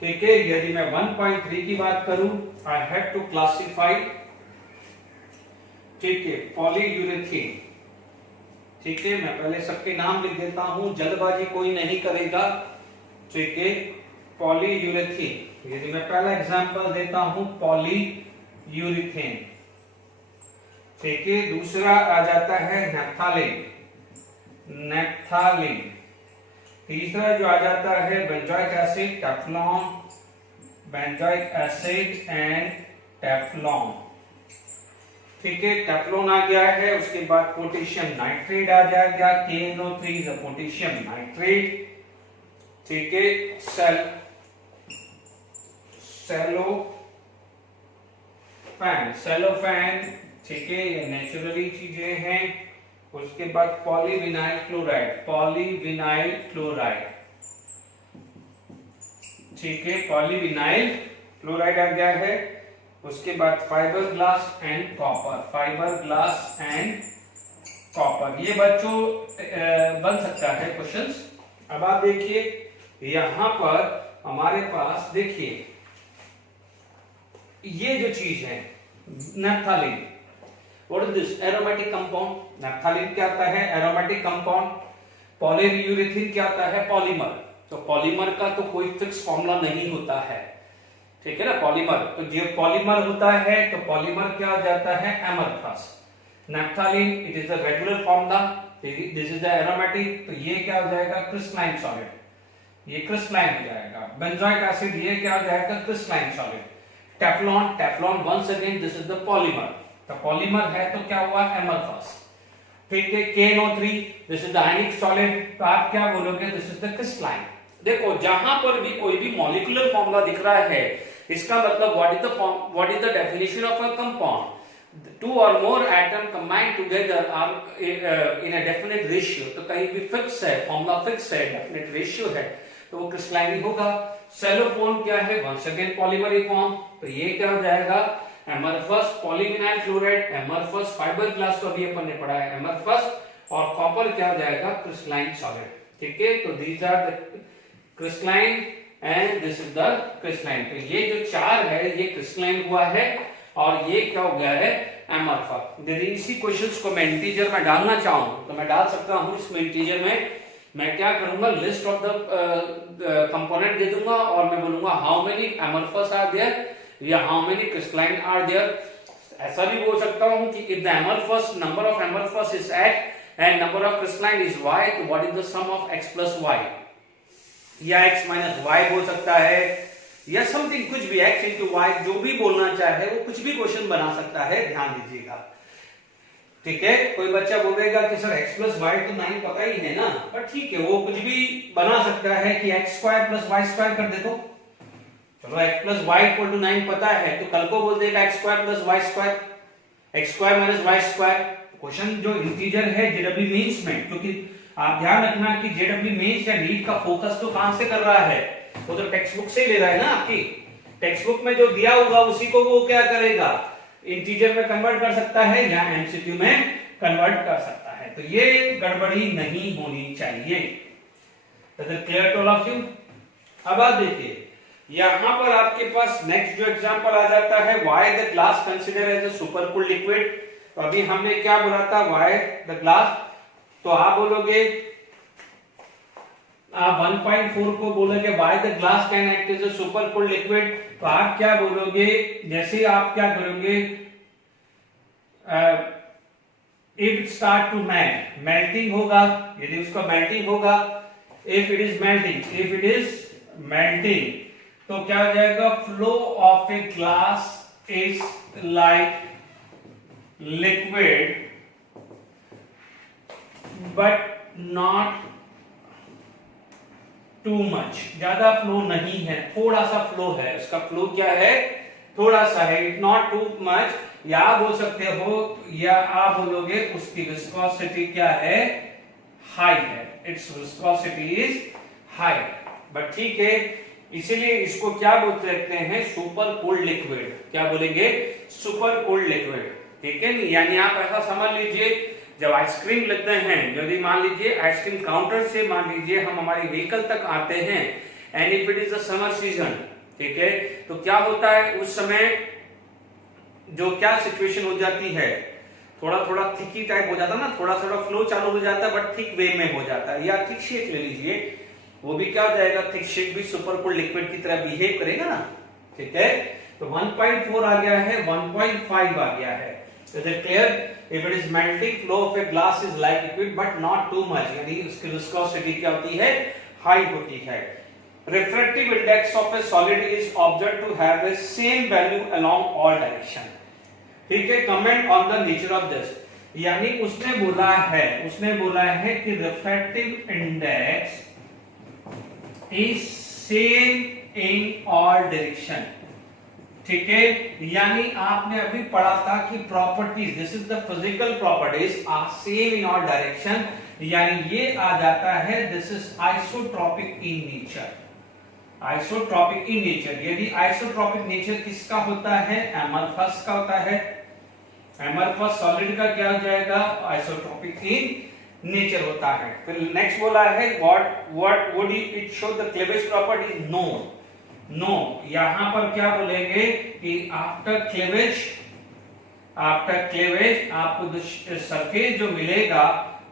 ठीक है, यदि मैं 1.3 की बात करूं, आई हैव टू क्लासिफाई, ठीक है, पॉलीयूरेथीन। ठीक है, मैं पहले सबके नाम लिख देता हूं, जल्दबाजी कोई नहीं करेगा। ठीक है, पॉलीयूरेथीन, यदि मैं पहला एग्जांपल देता हूं पॉलीयूरेथेन। ठीक है, दूसरा आ जाता है नैप्थालीन, नैप्थालीन। तीसरा जो आ जाता है benzoic acid, Teflon, benzoic acid and Teflon. ठीक है, टेफ्लॉन आ गया है। उसके बाद पोटेशियम नाइट्रेट आ जाएगा, KNO3 is a potassium nitrate. ठीक है, सेलोफैन। ठीक है, ये नेचुरली चीजें हैं। उसके बाद पॉलीविनाइल क्लोराइड, पॉलीविनाइल क्लोराइड। ठीक है, पॉलीविनाइल क्लोराइड आ गया है। उसके बाद fibre glass and copper, fibre glass and copper. ये बच्चों बन सकता है क्वेश्चंस। अब आप देखिए यहां पर हमारे पास, देखिए ये जो चीज है naphthalene, what is this? Aromatic compound. Naphthalene क्या आता है? Aromatic compound. पॉलीयूरेथीन क्या आता है? पॉलीमर। तो पॉलीमर का तो कोई फिक्स फॉर्मूला नहीं होता है। ठीक है ना, पॉलीमर, तो जो पॉलीमर होता है तो पॉलीमर क्या हो जाता है? Amorphous. Naphthalene it is the regular formula, this is the aromatic, तो ये क्या हो जाएगा? क्रिस्टलाइन सॉलिड, ये क्रिस्टलाइन हो जाएगा। बेंजोइक एसिड, ये क्या हो जाएगा? Crystalline solid. Teflon, teflon once again this is the polymer, तो पॉलीमर है तो क्या हुआ? एमरफस। ठीक है, KNO3 this is the ionic solid, तो आप क्या बोलोगे? This is the crystalline. देखो जहां पर भी कोई भी मॉलिक्यूलर फॉर्मूला दिख रहा है, इसका मतलब what is the definition of a compound? Two or more atom combined together are in a definite ratio. तो कहीं भी फिक्स है, फॉर्मूला फिक्स है, डेफिनेट रेशियो है, तो वो क्रिस्टलाइन ही होगा। सेलोफोन क्या है? वंस अगेन पॉलीमरिक फॉर्म, तो ये क्या हो जाएगा? Amorphous, polyvinyl chloride, amorphous, fibre glass तो अभी अपन ने पढ़ा है एमरफस, और कॉपर क्या हो जाएगा? Crystalline solid. ठीक है, तो these are the crystalline and this is the crystalline. तो ये जो चार है ये क्रिस्टलाइन हुआ है, और ये क्या हो गया है? एमरफस। यदि इसी क्वेश्चंस को मैं इंटीजर में डालना चाहूं तो मैं डाल सकता हूं। इसमें इंटीजर में मैं क्या करूंगा? लिस्ट ऑफ द कंपोनेंट दे दूंगा, और मैं बोलूंगा how many amorphous are there या how many crystalline are there. ऐसा भी बोल सकता हूं कि if the amorphous, number of amorphous is x and number of crystalline is y, तो what is the sum of x plus y, या x minus y बोल सकता है, या समथिंग, कुछ भी, x इंटू y, जो भी बोलना चाहे वो कुछ भी क्वेश्चन बना सकता है, ध्यान दीजिएगा। ठीक है, कोई बच्चा बोलेगा कि सर x प्लस वाई तो 9 पता ही है ना, पर ठीक है, वो कुछ भी बना सकता है कि x square plus y square कर दे तो चलो, x plus y equal to 9 पता है, तो कल को बोल देगा x square plus y square, x square minus y square. Question जो इंटीजर है जेडब्ल्यू मेंस में, क्योंकि आप ध्यान रखना कि जेडब्ल्यू मेंस या नीट का फोकस तो कहां से कर रहा है? वो तो टेक्स्ट बुक से ही ले रहा है ना। आपकी टेक्स्ट बुक में जो दिया होगा उसी को वो क्या करेगा? इंटीजर में कन्वर्ट कर सकता है या एमसीक्यू में कन्वर्ट कर सकता है। तो ये गड़बड़ी नहीं होनी चाहिए। Clear to all of you? अब आप देखिए यहां पर आपके पास नेक्स्ट जो एग्जांपल आ जाता है, why the glass consider as a super cooled liquid. तो अभी हमने क्या बोला था? व्हाई द ग्लास, तो आप बोलोगे, आप 1.4 को बोलोगे why the glass can act as a super cooled liquid, तो आप क्या बोलोगे? जैसे आप क्या करोगे? If it start to melt, melting होगा, यदि उसका मेल्टिंग होगा, if it is melting, if it is melting, तो क्या हो जाएगा? Flow of a glass is like liquid but not too much, ज्यादा फ्लो नहीं है, थोड़ा सा फ्लो है, उसका फ्लो क्या है? थोड़ा सा है, इट नॉट टू मच। या बोल सकते हो, या आप बोलोगे उसकी विस्कोसिटी क्या है? हाई है, it's viscosity is high. But ठीक है, इसीलिए इसको क्या बोल सकते हैं, सुपर कोल्ड लिक्विड। क्या बोलेंगे, सुपर कोल्ड लिक्विड। ठीक है, यानी आप ऐसा समझ लीजिए, जब आइसक्रीम लेते हैं, यदि मान लीजिए आइसक्रीम काउंटर से मान लीजिए हम हमारी व्हीकल तक आते हैं, and if it is the summer season, ठीक है, तो क्या होता है उस समय जो क्या सिचुएशन हो जाती है, थोड़ा थोड़ा थिकी टाइप हो जाता है ना, थोड़ा थोड़ा फ्लो चालू हो जाता है, बट थिक वे में हो जाता है। या थिक शेक ले लीजिए, वो भी क्या हो जाएगा, थिक शेक भी सुपर कोल्ड लिक्विड की तरह बिहेव करेगा ना। ठीक है, तो 1.4 आ गया है, 1.5 आ गया है। Is it clear? If it is melting flow of a glass is like liquid but not too much, यानी उसकी विस्कोसिटी क्या होती है, हाई होती है। Refractive index of a solid is observed to have the same value along all direction. ठीक है, comment on the nature of this, यानी उसने बोला है कि refractive index is same in all direction. ठीक है, यानी आपने अभी पढ़ा था कि properties, this is the physical properties are same in all direction, यानी ये आ जाता है this is isotropic in nature. Isotropic in nature, यदि आइसोट्रॉपिक नेचर किसका होता है, एमरफस का होता है। एमरफस सॉलिड का क्या हो जाएगा, आइसोट्रॉपिक इन नेचर होता है। फिर नेक्स्ट बोला है what would it show the cleavage property, no, यहां पर क्या बोलेंगे कि आफ्टर क्लीवेज आपको सरफेस जो मिलेगा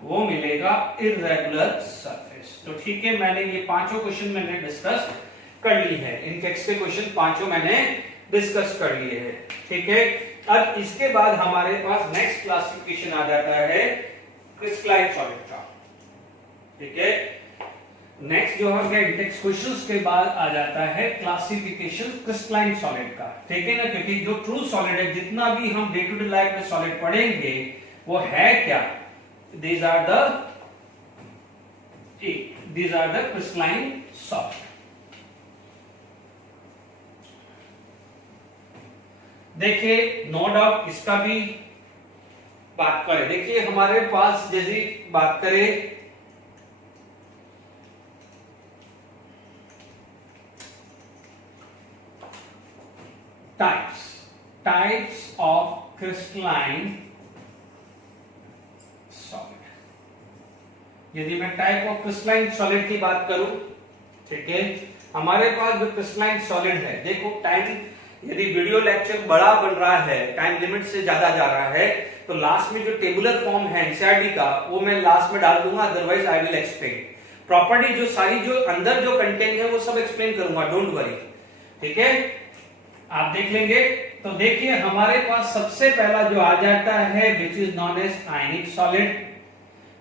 वो मिलेगा इर्रेगुलर सरफेस। तो ठीक है, मैंने ये पांचों क्वेश्चन मैंने डिस्कस कर ली है, इन टेक्स्ट के क्वेश्चन पांचों मैंने डिस्कस कर लिए हैं। ठीक है, अब इसके बाद हमारे पास नेक्स्ट क्लासिफिकेशन आ जाता है क्रिस्टलाइन सॉलिड का। ठीक है, नेक्स्ट जो है टेक्स्ट क्वेश्चंस के बाद आ जाता है क्लासिफिकेशन क्रिस्टलाइन सॉलिड का। ठीक है ना, क्योंकि जो ट्रू सॉलिड है, जितना भी हम डे टू डे लाइफ में सॉलिड पढ़ेंगे वो है क्या, these are the crystalline solid। देखिए, नो डाउट इसका भी बात करें, देखिए हमारे पास जैसी बात करें टाइप्स ऑफ क्रिस्टलाइन सॉलिड। यदि मैं टाइप ऑफ क्रिस्टलाइन सॉलिड की बात करूं, ठीक है, हमारे पास जो क्रिस्टलाइन सॉलिड है, देखो टाइम, यदि वीडियो लेक्चर बड़ा बन रहा है, टाइम लिमिट से ज्यादा जा रहा है, तो लास्ट में जो टेबुलर फॉर्म है एनसीईआरटी का वो मैं लास्ट में डाल दूंगा, otherwise I will explain property, जो सारी जो अंदर जो कंटेंट है वो सब एक्सप्लेन करूंगा, डोंट वरी। ठीक है, आप देख लेंगे। तो देखिए हमारे पास सबसे पहला जो आ जाता है which is known as ionic solid.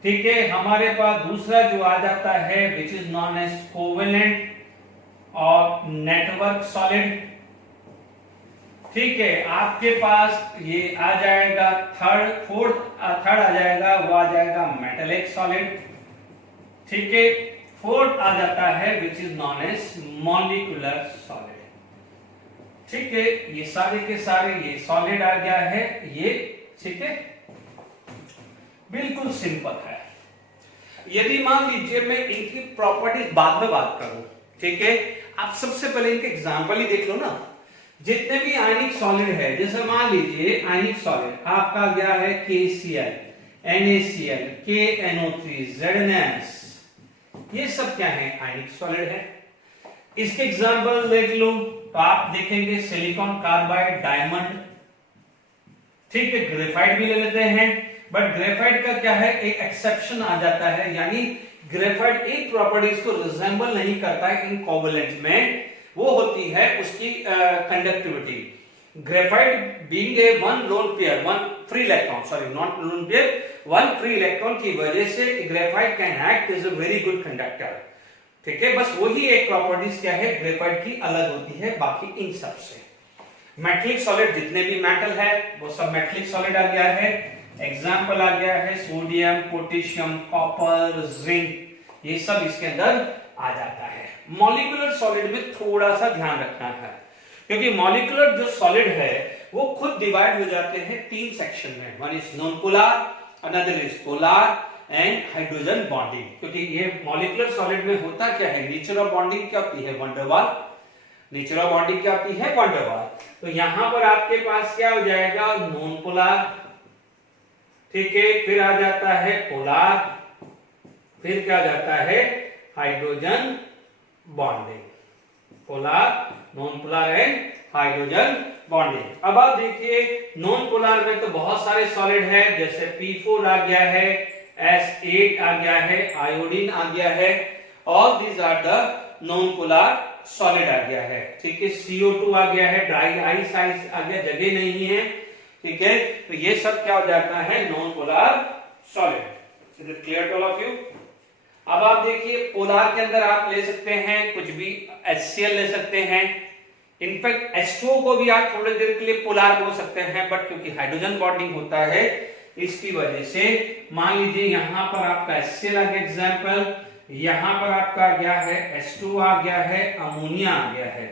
ठीक है, हमारे पास दूसरा जो आ जाता है which is known as covalent और नेटवर्क सॉलिड। ठीक है, आपके पास ये आ जाएगा थर्ड आ जाएगा, वो आ जाएगा मेटेलिक सॉलिड। ठीक है, फोर्थ आ जाता है which is known as molecular solid. ठीक है, ये सारे के सारे ये सॉलिड आ गया है ये। ठीक है, बिल्कुल सिंपल है। यदि मान लीजिए मैं इनकी प्रॉपर्टीज बाद में बात करूं, ठीक है, आप सबसे पहले इनके एग्जांपल ही देख लो ना। जितने भी आयनिक सॉलिड है, जैसे मान लीजिए आयनिक सॉलिड आपका गया है KCl, NaCl, KNO3, ZnS, ये सब क्या है, आयनिक सॉलिड है। इसके एग्जांपल देख लो तो आप देखेंगे सिलिकॉन कार्बाइड, डायमंड। ठीक है, ग्रेफाइट भी ले लेते हैं, बट ग्रेफाइट का क्या है, एक एक्सेप्शन आ जाता है, यानी ग्रेफाइट एक प्रॉपर्टीज को रिजेंबल नहीं करता है इन कोवेलेंट में, वो होती है उसकी conductivity. Graphite being a one lone pair, one free electron, sorry not lone pair, one free electron की वजह से graphite can act as a very good conductor. ठीक है, बस वही एक प्रॉपर्टीज क्या है ग्रेफाइट की अलग होती है बाकी इन सब से। मेटलिक सॉलिड, जितने भी मेटल है वो सब मेटलिक सॉलिड आ गया है। एग्जाम्पल आ गया है सोडियम, पोटेशियम, कॉपर, जिंक, ये सब इसके अंदर आ जाता है। मॉलिक्यूलर सॉलिड में थोड़ा सा ध्यान रखना है, क्योंकि मॉलिक्यूलर जो सॉलिड है वो खुद डिवाइड हो जाते हैं तीन सेक्शन में, one is non polar, another is polar and hydrogen bonding. क्योंकि ये मॉलिक्यूलर सॉलिड में होता क्या है, नेचर ऑफ बॉन्डिंग क्या होती है, वंडरवाल नेचर ऑफ बॉन्डिंग क्या होती है? वंडर वाल। तो यहां पर आपके पास क्या हो जाएगा? नॉन पोलर, ठीक है, फिर आ जाता है पोलर, फिर क्या जाता है? Hydrogen bonding, polar, non polar and hydrogen bonding. अब आप देखिए नॉन पोलर में तो बहुत सारे सॉलिड है, जैसे P4 आ गया है, S8 आ गया है, आयोडीन आ गया है, all these are the non polar solid आ गया है, ठीक है। CO2 आ गया है, ड्राई आइस आ गया, जगह नहीं है, ठीक है। तो ये सब क्या हो जाता है? Non polar solid. Is it clear to all of you? अब आप देखिए पोलर के अंदर आप ले सकते हैं कुछ भी, HCl ले सकते हैं, इनफैक्ट H2O को भी आप थोड़ी देर के लिए पोलर बोल सकते हैं, बट क्योंकि हाइड्रोजन बॉन्डिंग होता है इसकी वजह से मान लीजिए यहां पर आपका HCl आ गया एग्जांपल, यहां पर आपका क्या है? H2O आ गया है, अमोनिया आ गया है।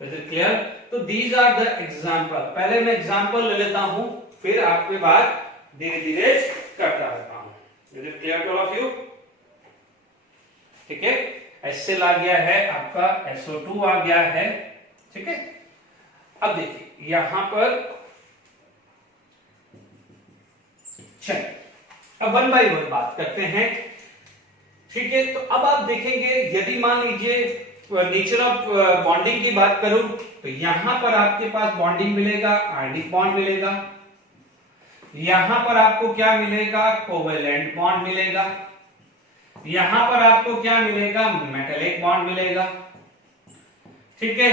Is it clear? तो दीज आर द एग्जांपल। पहले मैं एग्जांपल ले लेता हूं, फिर आपके बाद धीरे धीरे करता रहता हूं। Is it clear to all of you? ठीक है, HCl आ गया है, आपका SO2 आ गया है, ठीक है। अब देखिए यहां पर चलिए अब वन बाय वन बात करते हैं, ठीक है। तो अब आप देखेंगे यदि मान लीजिए नेचर ऑफ बॉन्डिंग की बात करूं तो यहां पर आपके पास बॉन्डिंग मिलेगा, आयनिक बॉन्ड मिलेगा, यहां पर आपको क्या मिलेगा? कोवेलेंट बॉन्ड मिलेगा, यहां पर आपको क्या मिलेगा? मेटालिक बॉन्ड मिलेगा, ठीक है।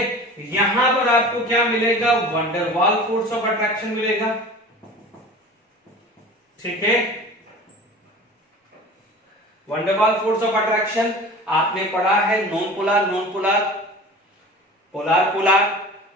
यहां पर आपको क्या मिलेगा? वंडर वाल फोर्स ऑफ अट्रैक्शन मिलेगा, ठीक है। वंडर वाल फोर्स ऑफ अट्रैक्शन आपने पढ़ा है, non polar, non polar, polar polar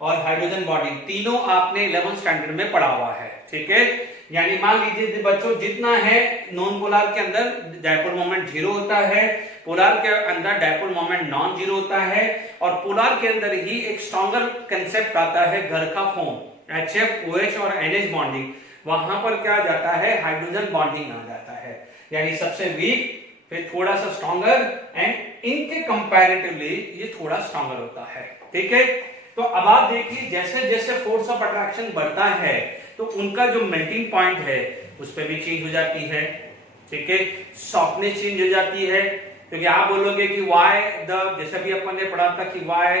और हाइड्रोजन बॉन्डिंग, तीनों आपने 11th स्टैंडर्ड में पढ़ा हुआ है, ठीक है। यानी मान लीजिए बच्चों जितना है नॉन पोलर के अंदर डायपोल मोमेंट 0 होता है, पोलर के अंदर डायपोल मोमेंट नॉन जीरो होता है, और पोलर के अंदर ही एक स्ट्रॉन्गर कंसेप्ट आता है घर का फॉर्म, HF, OH और NH बॉन्डिंग, वहां पर क्या जाता है? हाइड्रोजन बॉन्डिंग आ जाता है। यानी सबसे वीक फिर थोड़ा सा स्ट्रॉन्गर एंड इनके कंपैरेटिवली ये थोड़ा स्ट्रॉन्गर होता है, ठीक है। तो अब आप देखिए जैसे जैसे फोर्स ऑफ अट्रैक्शन बढ़ता है तो उनका जो मेल्टिंग पॉइंट है उस पर भी चेंज हो जाती है, ठीक है। सॉफ्टनेस चेंज हो जाती है, क्योंकि आप बोलोगे कि वाई द, जैसे भी अपन ने पढ़ा था कि वाई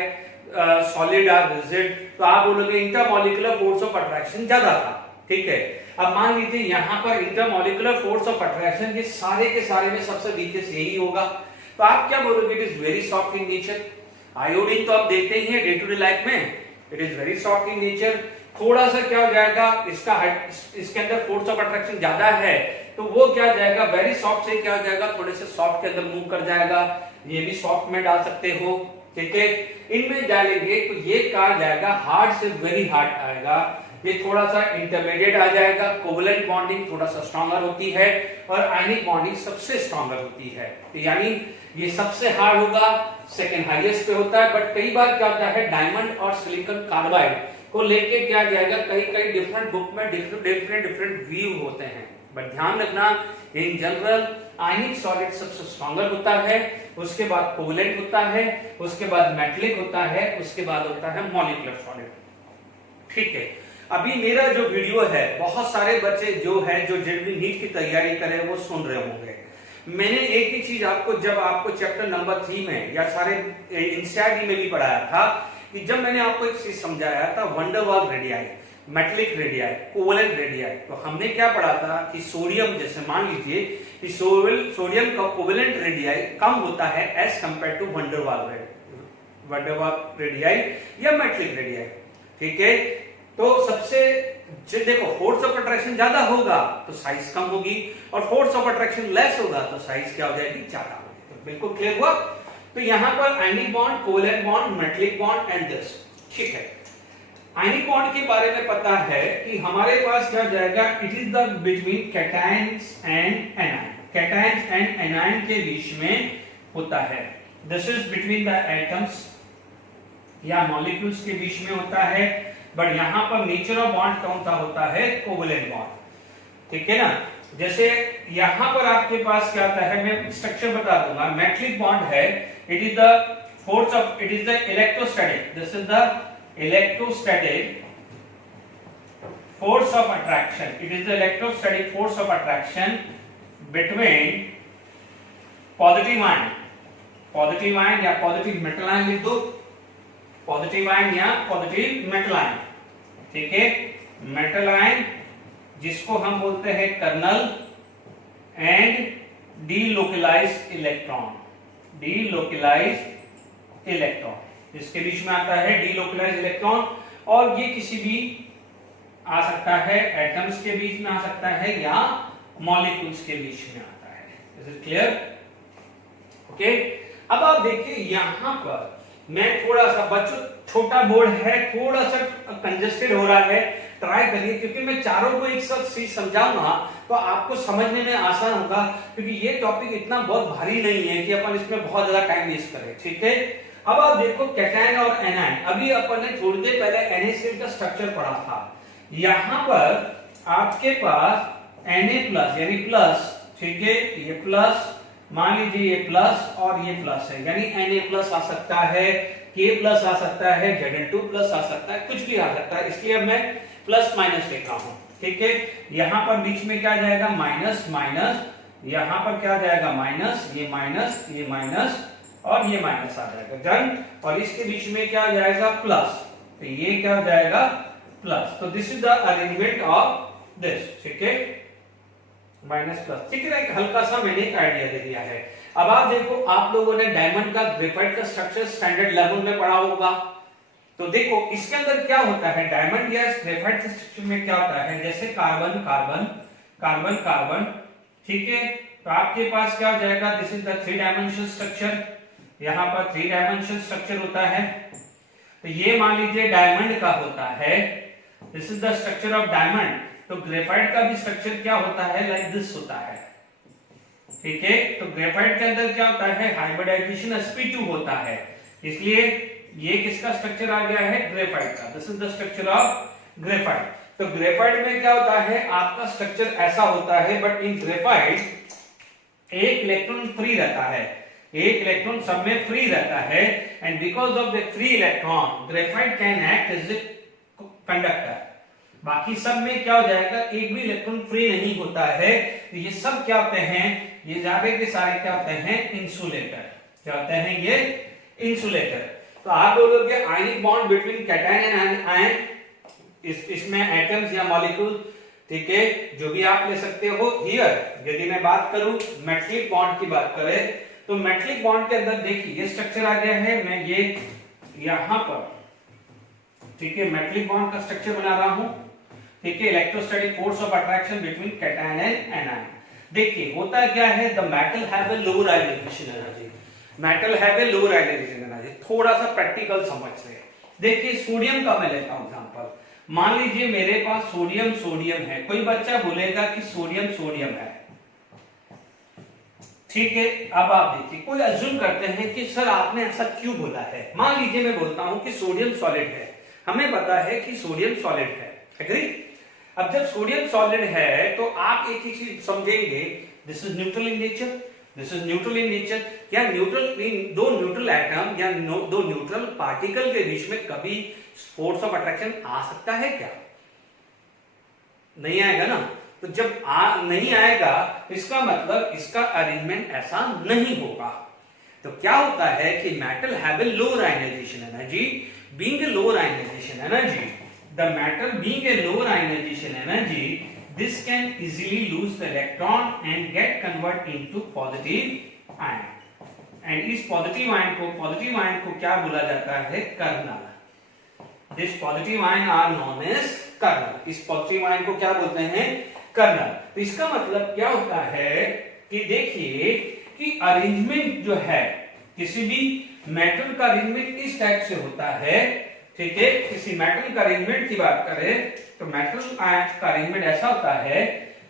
सॉलिड आर रिजिड, तो आप बोलोगे इंटरमॉलिक्यूलर फोर्स ऑफ अट्रैक्शन ज्यादा था, ठीक है। अब मान लीजिए यहां पर इंटरमॉलिक्यूलर फोर्स ऑफ अट्रैक्शन के सारे में सबसे वीकेस्ट यही होगा, तो आप क्या बोलोगे? It is very soft in nature. Iodine तो आप देखते ही हैं डे टू डे लाइफ में, it is very soft in nature. थोड़ा सा क्या हो जाएगा, इसके अंदर फोर्स ऑफ अट्रैक्शन ज्यादा है तो वो क्या जाएगा? वेरी सॉफ्ट से क्या हो जाएगा? थोड़े से सॉफ्ट के अंदर मूव कर जाएगा। ये भी सॉफ्ट में डाल सकते हो, ठीक है। इनमें डालेंगे तो ये कहा जाएगा हार्ड से वेरी हार्ड आएगा, ये थोड़ा सा इंटरमीडिएट आ जाएगा। कोवेलेंट बॉन्डिंग थोड़ा सा स्ट्रॉन्गर होती है और आयनिक बॉन्डिंग सबसे स्ट्रॉन्गर होती है, तो यानी ये सबसे हार्ड होगा, सेकंड हाईएस्ट पे होता है। बट कई बार क्या होता है, डायमंड और सिलिकॉन कार्बाइड को लेके क्या जाएगा, कई डिफरेंट बुक में डिफरेंट व्यू होते हैं, बट ध्यान रखना इन जनरल आयनिक सॉलिड सबसे स्ट्रॉन्गर होता है, उसके बाद कोवेलेंट होता है, उसके बाद मेटलिक होता है, उसके बाद होता है मॉलिक्यूलर सॉलिड, ठीक है। अभी मेरा जो वीडियो है बहुत सारे बच्चे जो है जो जेईई नीट की तैयारी कर रहे हैं वो सुन रहे होंगे। मैंने एक ही चीज आपको जब आपको चैप्टर नंबर 3 में या सारे एनसीईआरटी में भी पढ़ाया था कि जब मैंने आपको एक चीज समझाया था wonder Waal radii, metallic radii, covalent radii, तो हमने क्या पढ़ा था कि सोडियम, जैसे मान लीजिए कि सोडियम का कोवेलेंट रेडियाई कम होता है as compare to van der Waal radii या मेटलिक रेडियाई, ठीक है। तो सबसे देखो फोर्स ऑफ अट्रैक्शन ज्यादा होगा तो साइज कम होगी, और फोर्स ऑफ अट्रैक्शन लेस होगा तो साइज क्या हो जाएगी? ज्यादा होगी। तो बिल्कुल क्लियर हुआ। तो यहां पर ionic bond, covalent bond, metallic bond and this, ठीक है। आयनिक बॉन्ड के बारे में पता है कि हमारे पास क्या जाएगा, it is the between cations and anion, cations and anion के बीच में होता है। This is between the atoms या मॉलिक्यूल्स के बीच में होता है, बट यहां पर नेचर ऑफ बॉन्ड कौन सा होता है? कोवेलेंट बॉन्ड, ठीक है ना। जैसे यहां पर आपके पास क्या आता है, मैं स्ट्रक्चर बता दूंगा। मेटलिक बॉन्ड है, it is the force of, it is the electrostatic, this is the electrostatic force of attraction, it is the electrostatic force of attraction between positive ion या पॉजिटिव मेटल आयन लिख दो, positive ion या positive metal ion, ठीक है, metal ion जिसको हम बोलते हैं कर्नल एंड डीलोकलाइज्ड इलेक्ट्रॉन, इसके बीच में आता है डीलोकलाइज्ड इलेक्ट्रॉन, और ये किसी भी आ सकता है, एटम्स के बीच में आ सकता है या मॉलिक्यूल्स के बीच में आता है। Is it clear? ओके, अब आप देखिए यहां पर मैं थोड़ा सा, बच्चों छोटा बोर्ड है, थोड़ा सा कंजेस्टेड हो रहा है, ट्राई करिए, क्योंकि मैं चारों को एक साथ चीज समझाऊंगा तो आपको समझने में आसान होगा, क्योंकि ये टॉपिक इतना बहुत भारी नहीं है कि अपन इसमें बहुत ज्यादा टाइम वेस्ट करें, ठीक है। अब आप देखो कैटायन और एनायन, अभी अपन ने थोड़ी देर पहले NaCl का स्ट्रक्चर पढ़ा था, यहां पर आपके पास Na+ यानी प्लस, ठीक है, ये प्लस, मान लीजिए ये प्लस और ये प्लस है, यानी Na+ आ सकता है, K+ आ सकता है, Zn2+ आ सकता है, कुछ भी आ सकता है, इसलिए अब मैं प्लस माइनस लिख रहा हूं, ठीक है। यहां पर बीच में क्या जाएगा, माइनस माइनस, यहां पर क्या जाएगा, माइनस, ये माइनस, ये माइनस और ये माइनस आ जाएगा, डन। और इसके बीच में क्या हो जाएगा, प्लस, तो ये क्या हो जाएगा, प्लस। तो this is the arrangement of this, ठीक है, माइनस प्लस, ठीक है। एक हल्का सा मैंने एक आइडिया दे दिया है। अब आप देखो, आप लोगों ने डायमंड का, ग्रेफाइट का स्ट्रक्चर स्टैंडर्ड 11 में पढ़ा होगा, तो देखो इसके अंदर क्या होता है, डायमंड या ग्रेफाइट के स्ट्रक्चर में क्या होता है, जैसे कार्बन कार्बन कार्बन कार्बन, ठीक है, तो आपके पास क्या हो जाएगा, this is the 3 dimensional structure, यहां पर 3 डायमेंशनल स्ट्रक्चर होता है, तो ये मान लीजिए डायमंड का होता है, this is the structure of diamond. तो ग्रेफाइट का भी स्ट्रक्चर क्या होता है, लाइक दिस होता है, ठीक है। तो ग्रेफाइट के अंदर क्या होता है, हाइब्रिडाइजेशन sp2 होता है, इसलिए ये किसका स्ट्रक्चर आ गया है, ग्रेफाइट का, this is the structure of graphite. तो ग्रेफाइट में क्या होता है, आपका स्ट्रक्चर ऐसा होता है, बट इन ग्रेफाइट एक इलेक्ट्रॉन फ्री रहता है, एक इलेक्ट्रॉन सब में फ्री रहता है, and because of the free electron graphite can act as a conductor. बाकी सब में क्या हो जाएगा, एक भी इलेक्ट्रॉन फ्री नहीं होता है, तो ये सब क्या होते हैं, ये सारे के सारे क्या होते हैं, इंसुलेटर, क्या होते हैं ये, इंसुलेटर। तो आप बोलोगे ionic bond between cation and ion, इसमें एटम्स या मॉलिक्यूल, ठीक है, जो भी आप ले सकते हो। हियर यदि मैं बात करूं मेटलिक बॉन्ड की बात करें, तो मेटलिक बॉन्ड के अंदर देखिए ये स्ट्रक्चर आ गया है, मैं ये यहां पर, ठीक है, मेटलिक बॉन्ड का स्ट्रक्चर बना रहा हूं, ठीक है, electrostatic force of attraction between cation and anion. देखिए होता क्या है, the metal have a lower ionization energy, metal have a lower ionization energy, थोड़ा सा प्रैक्टिकल समझ से देखिए। सोडियम का मैं लेता हूं एग्जांपल, मान लीजिए मेरे पास सोडियम सोडियम है, कोई बच्चा बोलेगा कि सोडियम सोडियम है, ठीक है। अब आप देखिए, कोई अज्यूम करते हैं कि सर आपने ऐसा क्यों बोला है, मान लीजिए मैं बोलता हूं कि सोडियम सॉलिड है, हमें पता है कि सोडियम सॉलिड है, एग्री। अब जब सोडियम सॉलिड है तो आप एक ही चीज समझेंगे, this is neutral in nature, this is neutral in nature. क्या न्यूट्रल, दो न्यूट्रल एटम या दो न्यूट्रल पार्टिकल के बीच में कभी फोर्स ऑफ अट्रैक्शन आ सकता है क्या, नहीं आएगा ना। तो जब नहीं आएगा, इसका मतलब इसका अरेंजमेंट ऐसा नहीं होगा। तो क्या होता है कि metal have a lower ionization energy, being a lower ionization energy, the metal being a lower ionization energy, this can easily lose the electron and get convert into positive ion, and इस positive ion को क्या बोला जाता है, kernel. This positive ion are known as kernel, इस positive ion को क्या बोलते हैं, कर्नल। तो इसका मतलब क्या होता है कि देखिए कि अरेंजमेंट जो है, किसी भी मेटल का अरेंजमेंट इस टाइप से होता है, ठीक है। किसी मेटल का अरेंजमेंट की बात करें तो मेटल का अरेंजमेंट ऐसा होता है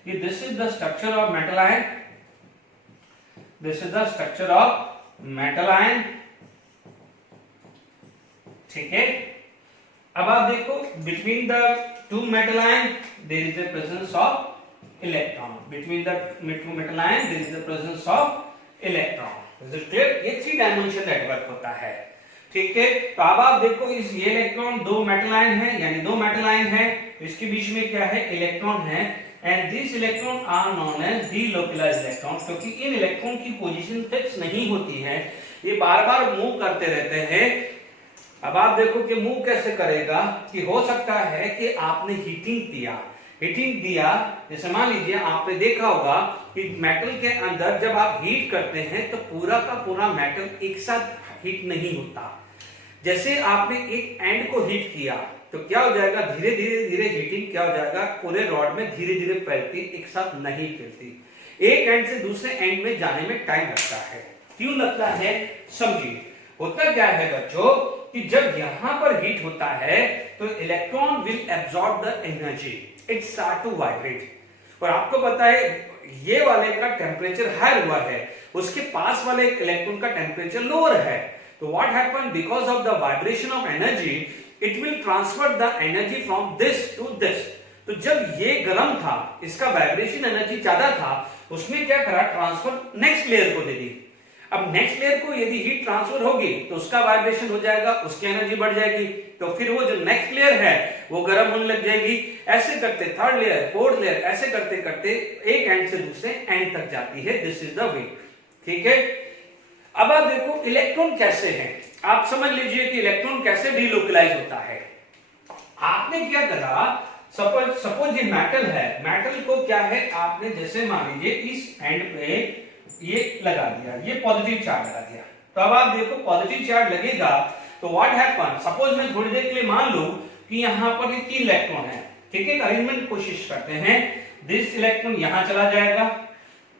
कि this is the structure of metal ion, this is the structure of metal ion, ठीक है। अब आप देखो between the two metal ion there is the presence of electron, between the two metal ion there is the presence of electron, clear? ये 3 dimension network होता है, ठीक है। तो अब आप देखो इस ये इलेक्ट्रॉन 2 मेटल आयन है, यानी 2 मेटल आयन है, इसके बीच में क्या है, इलेक्ट्रॉन है, and this electron are known as delocalized electron, क्योंकि इन इलेक्ट्रॉन की पोजीशन फिक्स नहीं होती है, ये बार बार मूव करते रहते हैं। अब आप देखो कि मूव कैसे करेगा, कि हो सकता है कि आपने हीटिंग दिया, जैसे मान लीजिए आपने देखा होगा कि मेटल के अंदर जब आप हीट करते हैं तो पूरा का पूरा मेटल एक साथ हीट नहीं होता। जैसे आपने एक एंड को हीट किया तो क्या हो जाएगा, धीरे धीरे हीटिंग क्या हो जाएगा, पूरे रॉड में धीरे धीरे फैलती, एक साथ नहीं फैलती। एक एंड से दूसरे एंड में जाने में टाइम लगता है। क्यों लगता है, समझिए। होता क्या है बच्चों कि जब यहां पर हीट होता है तो electron will absorb the energy, it start to vibrate. और आपको पता है ये वाले का टेम्परेचर हाई हुआ है, उसके पास वाले इलेक्ट्रॉन का टेम्परेचर लोअर है। तो what happen, because of the vibration of energy it will transfer the energy from this to this. तो जब ये गर्म था, इसका वाइब्रेशन एनर्जी ज्यादा था, उसने क्या करा, ट्रांसफर नेक्स्ट लेयर को दे दी। अब नेक्स्ट लेयर को यदि हीट ट्रांसफर होगी तो उसका वाइब्रेशन हो जाएगा, उसकी एनर्जी बढ़ जाएगी, तो फिर वो जो नेक्स्ट लेयर है वो गर्म होने लग जाएगी। ऐसे करते थर्ड लेयर, फोर्थ लेयर, ऐसे करते करते एक एंड से दूसरे एंड तक जाती है। दिस इज द वे, ठीक है। अब आप देखो इलेक्ट्रॉन कैसे है, आप समझ लीजिए कि इलेक्ट्रॉन कैसे डीलोकलाइज होता है। आपने क्या करा, सपोज ये मेटल है, मेटल को क्या है, आपने जैसे मान लीजिए इस एंड पे ये लगा दिया, ये पॉजिटिव चार्ज लगा दिया। तो अब आप देखो पॉजिटिव चार्ज लगेगा तो व्हाट हैपन, सपोज मैं थोड़ी देर के लिए मान लूं कि यहां पर ये 3 इलेक्ट्रॉन है, ठीक है। अरेंजमेंट कोशिश करते हैं, दिस इलेक्ट्रॉन यहां चला जाएगा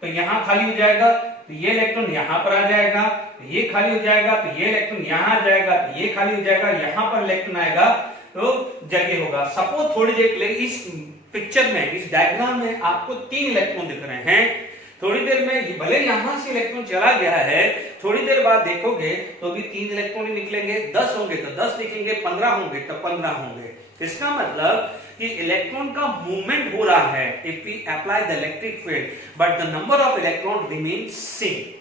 तो यहां खाली हो जाएगा, तो ये इलेक्ट्रॉन यहां पर आ जाएगा, तो ये खाली हो जाएगा, तो ये इलेक्ट्रॉन यहां आ जाएगा, तो ये खाली हो जाएगा, यहां पर इलेक्ट्रॉन आएगा तो जगह होगा। सपोज थोड़ी देर के लिए इस पिक्चर में, इस डायग्राम में आपको 3 इलेक्ट्रॉन दिख रहे हैं। थोड़ी देर में भले यहां से इलेक्ट्रॉन चला गया है, थोड़ी देर बाद देखोगे तो भी 3 इलेक्ट्रॉन ही निकलेंगे, 10 होंगे तो 10 निकलेंगे, 15 होंगे तो 15 होंगे। इसका मतलब कि इलेक्ट्रॉन का मूवमेंट हो रहा है if we apply the electric field, but the number of electron remain same.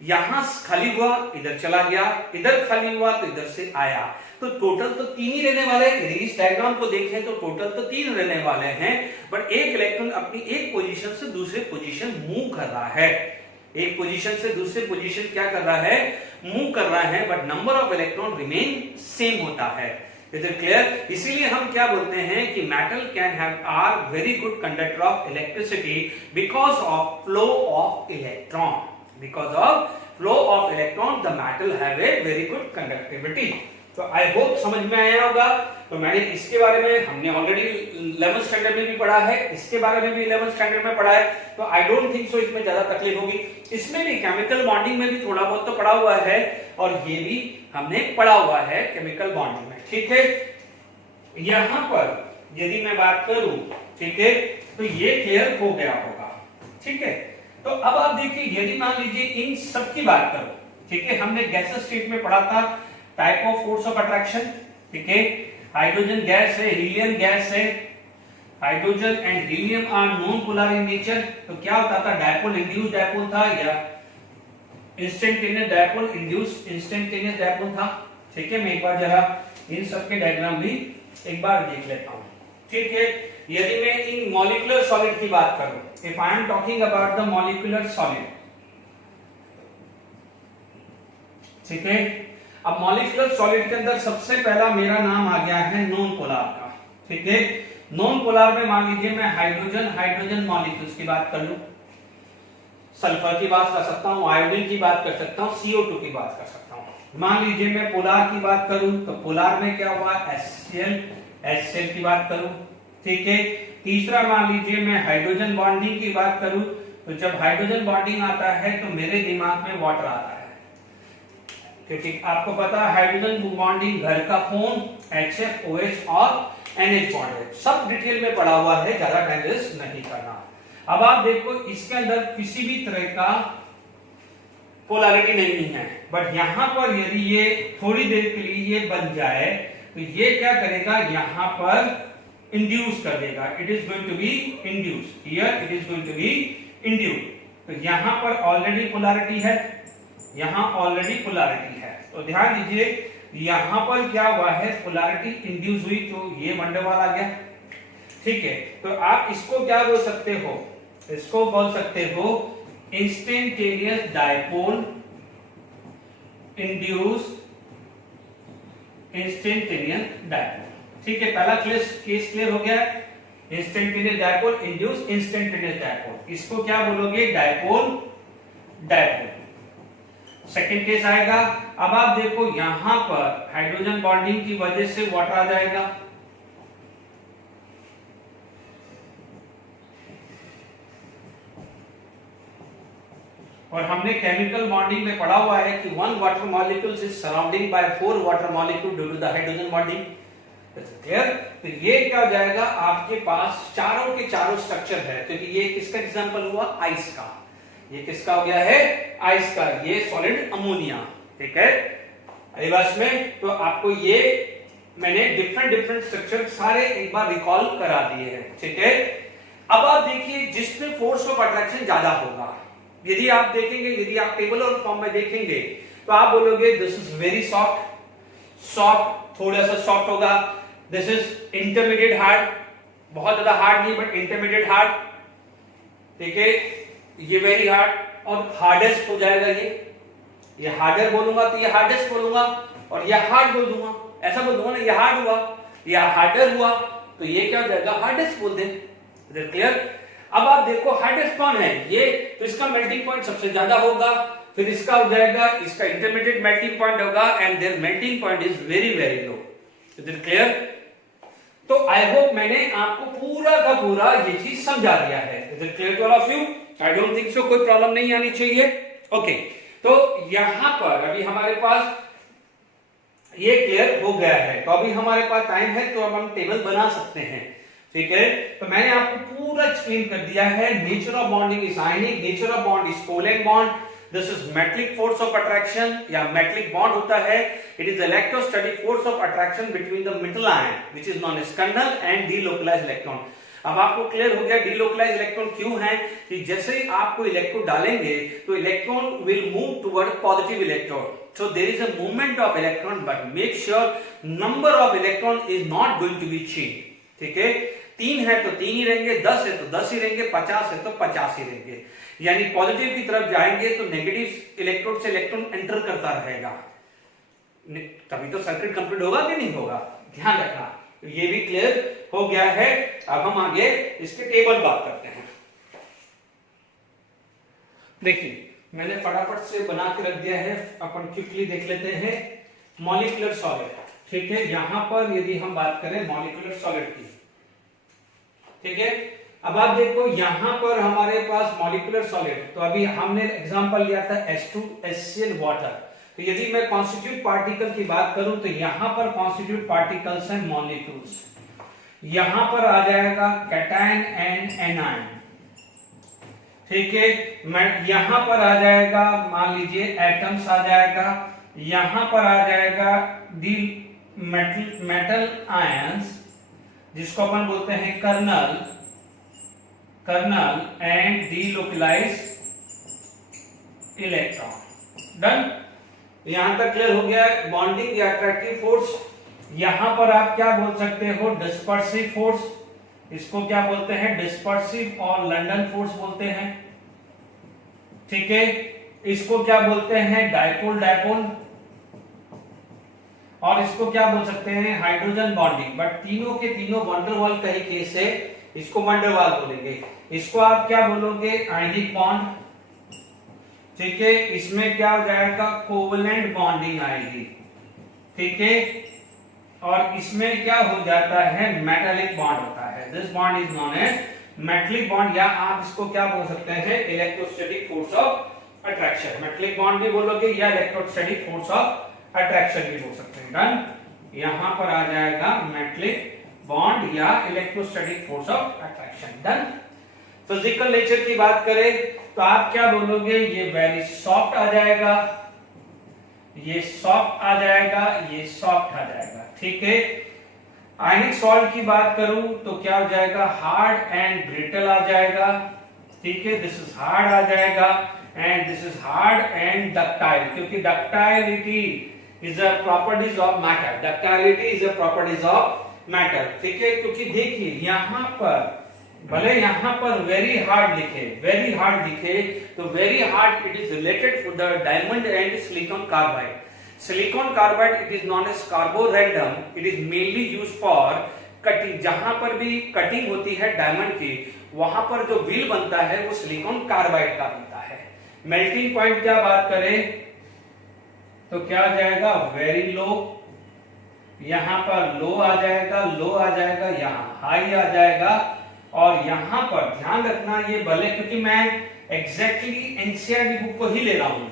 यहां खाली हुआ, इधर चला गया, इधर खाली हुआ तो इधर से आया, तो टोटल तो 3 ही रहने वाले हैं। इस डायग्राम को देखें तो टोटल तो 3 रहने वाले हैं, बट एक इलेक्ट्रॉन अपनी एक पोजीशन से दूसरे पोजीशन मूव कर रहा है, एक पोजीशन से दूसरे पोजीशन क्या कर रहा है, मूव कर रहा है, but number of electron remain same होता है। Is it clear? इसीलिए हम क्या बोलते हैं कि metal can have are very good conductor of electricity because of flow of electron, because of flow of electron the metal have a very good conductivity. तो I hope समझ में आया होगा। तो मैंने इसके बारे में, हमने ऑलरेडी 11th स्टैंडर्ड में भी पढ़ा है, इसके बारे में भी 11th स्टैंडर्ड में पढ़ा है, तो आई डोंट थिंक सो इसमें ज्यादा तकलीफ होगी। इसमें भी केमिकल बॉन्डिंग में भी थोड़ा बहुत तो पढ़ा हुआ है, और ये भी हमने पढ़ा हुआ है केमिकल बॉन्डिंग में, ठीक है। यहां पर यदि मैं बात करूं, ठीक है, तो ये क्लियर हो गया होगा, ठीक है। तो अब आप देखिए, यदि मान लीजिए इन सब की बात करो, ठीक है, हमने गैसेस स्टेट में पढ़ा था type of force of attraction, ठीक है। हाइड्रोजन गैस है, हीलियम गैस है, hydrogen and helium are non polar in nature. तो क्या होता था, डायपोल इंड्यूस्ड डायपोल था या instantaneous dipole induced instantaneous dipole था, ठीक है। मैं एक बार जरा इन सब के डायग्राम भी एक बार देख लेता हूं, ठीक है। यदि मैं इन मॉलिक्यूलर सॉलिड की बात करूं, if I am talking about the molecular solid, ठीक है। अब मॉलिक्यूलर सॉलिड के अंदर सबसे पहला मेरा नाम आ गया है नॉन पोलर का, ठीक है। नॉन पोलर में मान लीजिए मैं हाइड्रोजन मॉलिक्यूल्स की बात कर लूं, सल्फर की बात कर सकता हूं, आयोडीन की बात कर सकता हूं, CO2 की बात कर सकता हूं। मान लीजिए मैं पोलर की बात करूं तो पोलर में क्या हुआ, HCl की बात करूं, ठीक है। तीसरा मान लीजिए मैं हाइड्रोजन बॉन्डिंग की बात करूं, तो जब हाइड्रोजन बॉन्डिंग आता है तो मेरे दिमाग में वाटर आता है, क्योंकि आपको पता है हाइड्रोजन बॉन्डिंग घर का फोन HF OH और NH बॉन्ड है, सब डिटेल में पढ़ा हुआ है, ज्यादा टाइम वेस्ट नहीं करना। अब आप देखो इसके अंदर किसी भी तरह का पोलैरिटी नहीं है, बट यहां पर यदि ये थोड़ी देर के लिए ये बन जाए तो ये क्या करेगा, यहां पर इंड्यूस कर देगा, it is going to be induce, here it is going to be induce. तो यहां पर ऑलरेडी पोलैरिटी है, यहां ऑलरेडी पोलैरिटी है, तो ध्यान दीजिए यहां पर क्या हुआ है, पोलैरिटी इंड्यूस हुई, तो ये वंडरवाल आ गया। ठीक है, तो आप इसको क्या बोल सकते हो, इसको बोल सकते हो instantaneous dipole induce instantaneous dipole. ठीक है, पहला केस क्लियर हो गया है, instantaneous dipole induce instantaneous dipole, इसको क्या बोलोगे, डायपोल डायपोल। सेकंड केस आएगा, अब आप देखो यहां पर हाइड्रोजन बॉन्डिंग की वजह से वाटर आ जाएगा, और हमने केमिकल बॉन्डिंग में पढ़ा हुआ है कि one water molecules is surrounding by 4 water molecule due to the hydrogen bonding. Clear? तो ये क्या हो जाएगा, आपके पास चारों के चारों स्ट्रक्चर है, क्योंकि ये किसका एग्जांपल हुआ, आइस का। ये किसका हो गया है, आइस का, ये सॉलिड अमोनिया। ठीक है, बस में तो आपको ये मैंने डिफरेंट स्ट्रक्चर सारे एक बार रिकॉल करा दिए हैं। ठीक है, अब आप देखिए जिसमें फोर्स ऑफ अट्रैक्शन ज्यादा होगा, यदि आप देखेंगे, यदि आप टेबल और फॉर्म में देखेंगे तो आप बोलोगे दिस इज वेरी सॉफ्ट, थोड़ा सा सॉफ्ट होगा, दिस इज इंटरमीडिएट हार्ड, बहुत ज्यादा हार्ड नहीं बट इंटरमीडिएट हार्ड। ठीक है, ये वेरी हार्ड और हार्डेस्ट हो जाएगा, ये हार्डर बोलूंगा तो ये हार्डेस्ट बोलूंगा, और ये हार्ड बोल दूंगा, ऐसा बोल दूंगा ना, ये हार्ड हुआ, ये हार्डर हुआ, तो ये क्या हो जाएगा, हार्डेस्ट बोल दे। क्लियर? अब आप देखो हार्डेस्ट कौन है, ये, तो इसका मेल्टिंग पॉइंट सबसे ज्यादा होगा, फिर इसका हो जाएगा, इसका इंटरमीडिएट मेल्टिंग पॉइंट होगा, and their melting point is very low. Is it clear? तो आई होप मैंने आपको पूरा का पूरा ये चीज समझा दिया है। Is it clear to all of you? I don't think so, कोई प्रॉब्लम नहीं आनी चाहिए। ओके, तो यहां पर अभी हमारे पास ये क्लियर हो गया है, तो अभी हमारे पास टाइम है, तो अब हम टेबल बना सकते हैं। ठीक है, तो मैंने आपको पूरा एक्सप्लेन कर दिया है। Nature of bonding is ionic, nature of bond is covalent bond, this is metallic force of attraction या मेटलिक बॉन्ड होता है, it is electrostatic force of attraction between the metal ion which is known as kernel and delocalized electron. अब आपको clear हो गया delocalised electron क्यों है, कि जैसे ही आप कोई इलेक्ट्रोड डालेंगे तो electron will move toward positive electrode, so there is a movement of electron, but make sure number of electron is not going to be changed. ठीक है, 3 है तो 3 ही रहेंगे, 10 है तो 10 ही रहेंगे, 50 है तो 50 ही रहेंगे, यानी पॉजिटिव की तरफ जाएंगे तो नेगेटिव इलेक्ट्रोड से इलेक्ट्रॉन एंटर करता रहेगा, तभी तो सर्किट कंप्लीट होगा कि नहीं होगा, ध्यान रखना। तो ये भी क्लियर हो गया है। अब हम आगे इसके टेबल बात करते हैं। देखिए मैंने फटाफट से बना के रख दिया है, अपन क्विकली देख लेते हैं। मॉलिक्यूलर सॉलिड, ठीक है, यहां पर यदि हम बात करें मॉलिक्यूलर सॉलिड की, ठीक है, अब आप देखो यहां पर हमारे पास मॉलिक्यूलर सॉलिड, तो अभी हमने एग्जांपल लिया था H2HCl वाटर, तो यदि मैं कॉन्स्टिट्यूट पार्टिकल की बात करूं तो यहां पर कॉन्स्टिट्यूट पार्टिकल्स हैं मॉलिक्यूल्स, यहां पर आ जाएगा कैटायन एंड एनायन, ठीक है, यहां पर आ जाएगा मान लीजिए एटम्स आ जाएगा, यहां पर आ जाएगा डी मेटल आयंस जिसको अपन बोलते हैं kernel and delocalized electron. Done, यहां तक क्लियर हो गया है। बॉन्डिंग या अट्रैक्टिव फोर्स, यहां पर आप क्या बोल सकते हो, डिस्पर्सिव फोर्स, इसको क्या बोलते हैं, डिस्पर्सिव और लंडन फोर्स बोलते हैं, ठीक है, इसको क्या बोलते हैं, डायपोल, और इसको क्या बोल सकते हैं, हाइड्रोजन बॉन्डिंग, बट तीनों के तीनों वंडरवाल का ही केस है, इसको वंडरवाल बोलेंगे। इसको आप क्या बोलोगे, आयनिक बॉन्ड, ठीक है, इसमें क्या हो जाएगा, कोवेलेंट बॉन्डिंग आएगी, ठीक है, और इसमें क्या हो जाता है, मेटालिक बॉन्ड होता है, this bond is known as metallic bond, या आप इसको क्या बोल सकते हैं, electrostatic force of attraction, metallic bond भी बोलोगे या इलेक्ट्रोस्टैटिक फोर्स ऑफ अट्रैक्शन भी बोल सकते हैं। डन, यहां पर आ जाएगा मेटलिक बॉन्ड या electrostatic force of attraction. Done, physical nature की बात करें तो आप क्या बोलोगे, ये वेरी सॉफ्ट आ जाएगा, ये सॉफ्ट आ जाएगा, ये सॉफ्ट आ जाएगा, ठीक है। आयनिक सॉल्ट की बात करूं तो क्या हो जाएगा, हार्ड एंड ब्रिटल आ जाएगा, ठीक है, दिस इज हार्ड आ जाएगा and this is hard and ductile, क्योंकि ductility is a properties of matter, ductility is a properties of matter. ठीक है, क्योंकि देखिए यहां पर भले यहां पर वेरी हार्ड लिखे तो very hard it is related to the diamond and silicon carbide. Silicon carbide it is known as carborundum, it is mainly used for cutting. जहां पर भी कटिंग होती है डायमंड की, वहां पर जो व्हील बनता है वो सिलिकॉन कार्बाइड का बनता है। मेल्टिंग पॉइंट क्या बात करें तो क्या आ जाएगा, वेरी लो, यहां पर लो आ जाएगा, यहां हाई आ जाएगा, और यहां पर ध्यान रखना ये भले, क्योंकि मैं एग्जैक्टली एनसीईआरटी बुक को ही ले रहा हूं।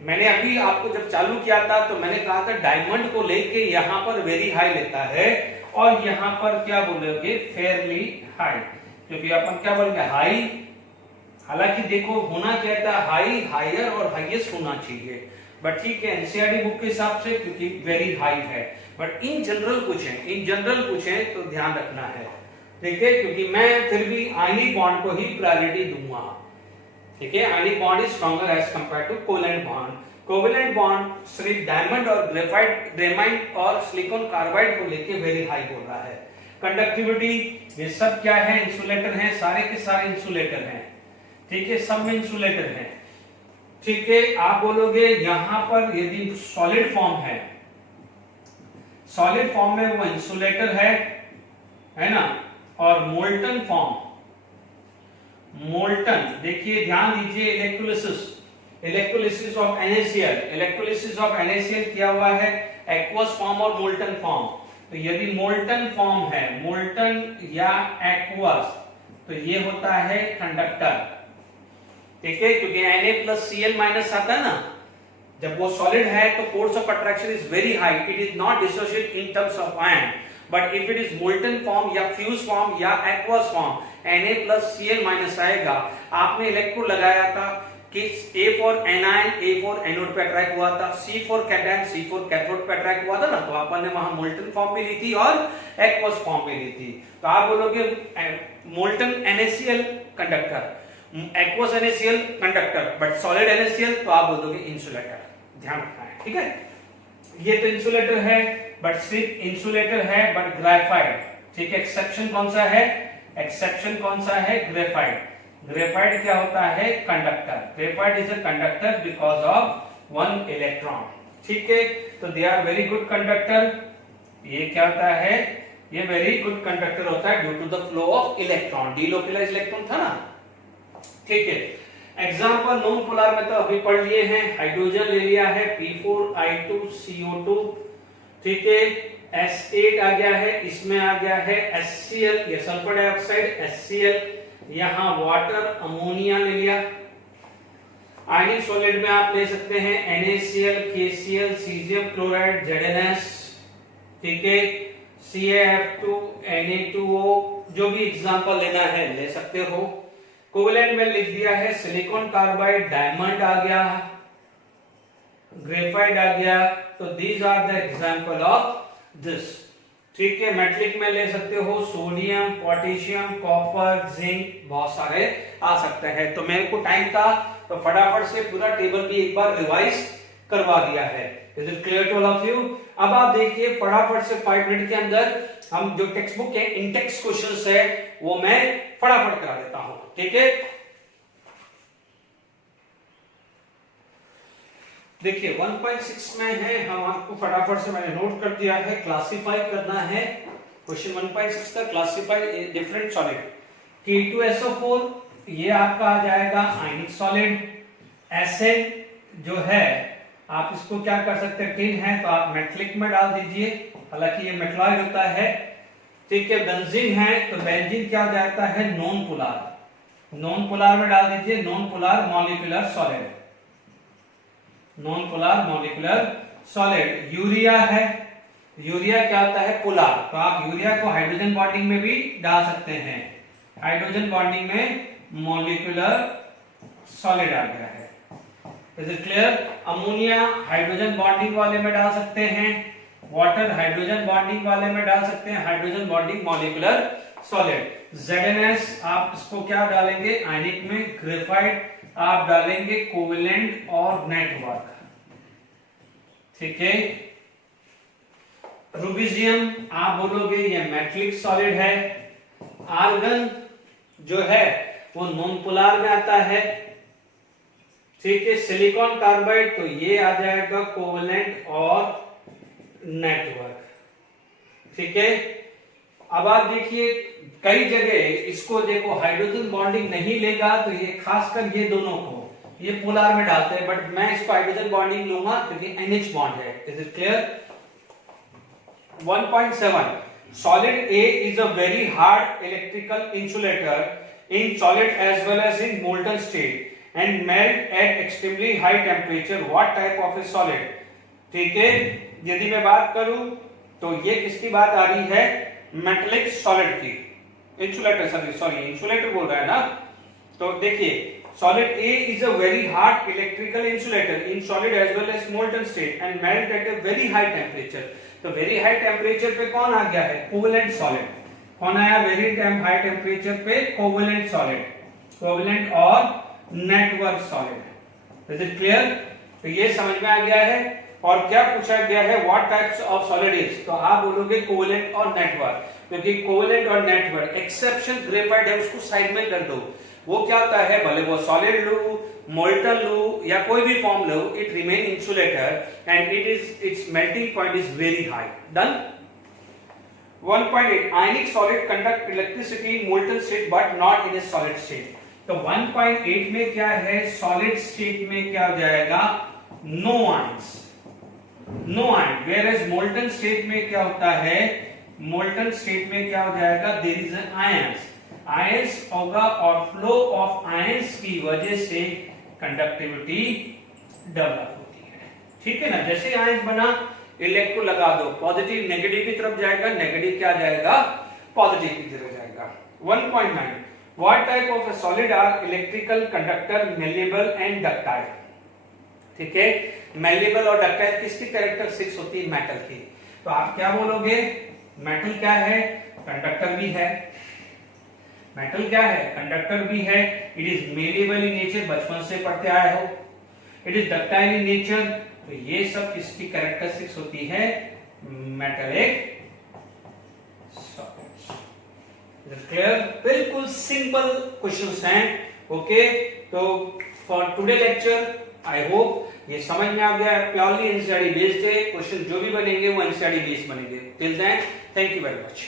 मैंने अभी आपको जब चालू किया था तो मैंने कहा था डायमंड को लेके यहां पर वेरी हाई लेता है और यहां पर क्या बोलोगे, फेयरली हाई, क्योंकि अपन क्या बोलेंगे हाई। हालांकि देखो होना क्या था, हाई, हायर और हाईएस्ट होना चाहिए, बट ठीक है एनसीईआरटी बुक के हिसाब से क्योंकि वेरी हाई है। बट इन जनरल पूछें तो ध्यान रखना है, ठीक है, क्योंकि मैं फिर भी आयनिक बॉन्ड को ही प्रायोरिटी दूंगा। ठीक है, ionic bond is stronger as compare to covalent bond. Covalent bond सिर्फ डायमंड और ग्रेफाइट और सिलिकॉन कार्बाइड को लेके वेरी हाई बोल रहा है। कंडक्टिविटी, ये सब क्या है, इंसुलेटर हैं, सारे के सारे इंसुलेटर हैं। ठीक है, सब में इंसुलेटर हैं। ठीक है, आप बोलोगे यहां पर यदि सॉलिड फॉर्म है, सॉलिड फॉर्म में वो इंसुलेटर है ना, और मोल्टन फॉर्म, मोल्टन, देखिए ध्यान दीजिए, इलेक्ट्रोलिसिस ऑफ NaCl किया हुआ है, एक्वस फॉर्म और मोल्टन फॉर्म। तो यदि मोल्टन फॉर्म है, मोल्टन या एक्वस, तो ये होता है कंडक्टर। ठीक है, क्योंकि Na+Cl- आता है ना, जब वो सॉलिड है तो force of attraction is very high, it is not dissociate in terms of ion, but if it is molten form या फ्यूज फॉर्म या एक्वस फॉर्म, Na+Cl- आएगा। आपने इलेक्ट्रोड लगाया था कि A for anion, A for anode पे attract हुआ था, C for cation, C for cathode पे अट्रैक्ट हुआ था ना, तो अपन ने वहां मोल्टन फॉर्म भी ली थी और एक्वस फॉर्म भी ली थी। तो आप बोलोगे molten NaCl conductor, aqueous NaCl conductor, but solid NaCl तो आप बोल दोगे इंसुलेटर। ध्यान रखना है, ठीक है। ये तो इंसुलेटर है, बट सिर्फ इंसुलेटर है, बट ग्रेफाइट। ठीक है, एक्सेप्शन कौन सा है, ग्रेफाइट। ग्रेफाइट क्या होता है, conductor. Graphite is a conductor because of 1 electron. ठीक है, तो they are very good conductor. ये क्या होता है, ये वेरी गुड कंडक्टर होता है due to the flow of electron, delocalized electron था ना। ठीक है, एग्जाम्पल नॉन पोलर में तो अभी पढ़ लिए हैं, हाइड्रोजन ले लिया है P4I2CO2। ठीक है, S8 आ गया है, इसमें आ गया है HCl, ये सल्फर डाइऑक्साइड HCl, यहां वाटर अमोनिया ले लिया। आयनिक सॉलिड में आप ले सकते हैं NaCl, KCl, caesium chloride ZnS। ठीक है, CaF2, Na2O, जो भी एग्जांपल लेना है ले सकते हो। कोवेलेंट में लिख दिया है सिलिकॉन कार्बाइड, डायमंड आ गया, ग्रेफाइट आ गया, तो these are the example of this. ठीक है, मेटलिक में ले सकते हो सोडियम, पोटेशियम, कॉपर, जिंक, बहुत सारे आ सकते हैं। तो मेरे को टाइम था तो फटाफट से पूरा टेबल भी एक बार रिवाइज करवा दिया है। Is it clear to all of you? अब आप देखिए फटाफट से 5 मिनट के अंदर हम जो टेक्स्ट बुक के इंटेक्स क्वेश्चंस है वो मैं फटाफट करा देता हूं। ठीक है, देखिए 1.6 में है, हम आपको फटाफट से मैंने नोट कर दिया है, क्लासिफाई करना है। क्वेश्चन 1.6 का क्लासिफाई डिफरेंट सॉलिड। K2SO4 ये आपका आ जाएगा आयनिक सॉलिड। एसिड जो है आप इसको क्या कर सकते हैं, टिन है तो आप मेटलिक में डाल दीजिए, हालांकि ये मेटलॉइड होता है। ठीक है, बेंजीन है तो बेंजीन क्या जाता है, नॉन पोलर, नॉन पोलर में डाल दीजिए, non polar molecular solid, non polar molecular solid. Urea है, यूरिया क्या होता है, पोलर, तो आप यूरिया को हाइड्रोजन बॉन्डिंग में भी डाल सकते हैं, हाइड्रोजन बॉन्डिंग में मॉलिक्यूलर सॉलिड आ गया है। Is it clear? Ammonia hydrogen bonding वाले में डाल सकते हैं, वाटर हाइड्रोजन बॉन्डिंग वाले में डाल सकते हैं, hydrogen bonding molecular solid. ZnS आप इसको क्या डालेंगे आयनिक में, ग्रेफाइट आप डालेंगे कोवेलेंट और नेटवर्क, ठीक है। रूबिडियम आप बोलोगे ये मेटलिक सॉलिड है। आर्गन जो है वो नॉन पोलर में आता है, ठीक है। सिलिकॉन कार्बाइड तो ये आ जाएगा कोवेलेंट और नेटवर्क, ठीक है। अब आप देखिए कई जगह इसको देखो हाइड्रोजन बॉन्डिंग नहीं लेगा तो ये खासकर ये दोनों को ये पोलर में डालते हैं, बट मैं इसको हाइड्रोजन बॉन्डिंग लूंगा क्योंकि NH बॉन्ड है। Is it clear? 1.7 solid A is a very hard electrical insulator in solid as well as in molten state and melt at extremely high temperature. What type of a solid? ठीक है, यदि मैं बात करूं तो ये किसकी बात आ रही है, मेटलिक सॉलिड की। इंसुलेटर सॉरी इंसुलेटर बोल रहा है ना, तो देखिए solid A is a very hard electrical insulator in solid as well as molten state and melt at a very high temperature. तो वेरी हाई टेम्परेचर पे कौन आ गया है, कोवेलेंट सॉलिड। कौन आया वेरी हाई टेम्परेचर पे, कोवेलेंट सॉलिड, कोवेलेंट और network solid. Is it clear? तो ये समझ में आ गया है। और क्या पूछा गया है, what types of solid is, तो आप बोलोगे कोवेलेंट और नेटवर्क, क्योंकि कोवेलेंट और नेटवर्क एक्सेप्शन ग्रेफाइट है उसको साइड में कर दो। वो क्या होता है, भले वो सॉलिड लो, मोल्टन लो या कोई भी form low, it remain insulator and it's melting point is very high. Done. 1.8 ionic solid conduct electricity in molten state but not in A solid state. तो 1.8 में क्या है, सॉलिड स्टेट में क्या हो जाएगा, no ions, no ion. Whereas molten state में क्या होता है, मोल्टन स्टेट में क्या हो जाएगा, there is an ions, ions होगा और फ्लो ऑफ आयंस की वजह से कंडक्टिविटी डेवलप होती है, ठीक है ना। जैसे आयंस बना, इलेक्ट्रो लगा दो, पॉजिटिव नेगेटिव की तरफ जाएगा, नेगेटिव क्या जाएगा, पॉजिटिव की तरफ जाएगा। 1.9 what type of a solid are electrical conductor, malleable and ductile, ठीक है। मेलेबल और डक्टाइल किसकी कैरेक्टरिस्टिक्स होती है, मेटल की। तो आप क्या बोलोगे, मेटल क्या है, कंडक्टर भी है, मेटल क्या है, कंडक्टर भी है। It is malleable in nature, बचपन से पढ़ते आए हो। It is ductile in nature, तो ये सब किसकी कैरेक्टरिस्टिक्स होती है, मेटेलिक सॉलिड्स। क्लियर? बिल्कुल सिंपल क्वेश्चंस हैं, ओके। तो for today lecture I hope ये समझ में आ गया है। प्योरली एनसीईआरटी बेस्ड है, क्वेश्चन जो भी बनेंगे वो एनसीईआरटी बेस्ड बनेंगे। Till then thank you very much.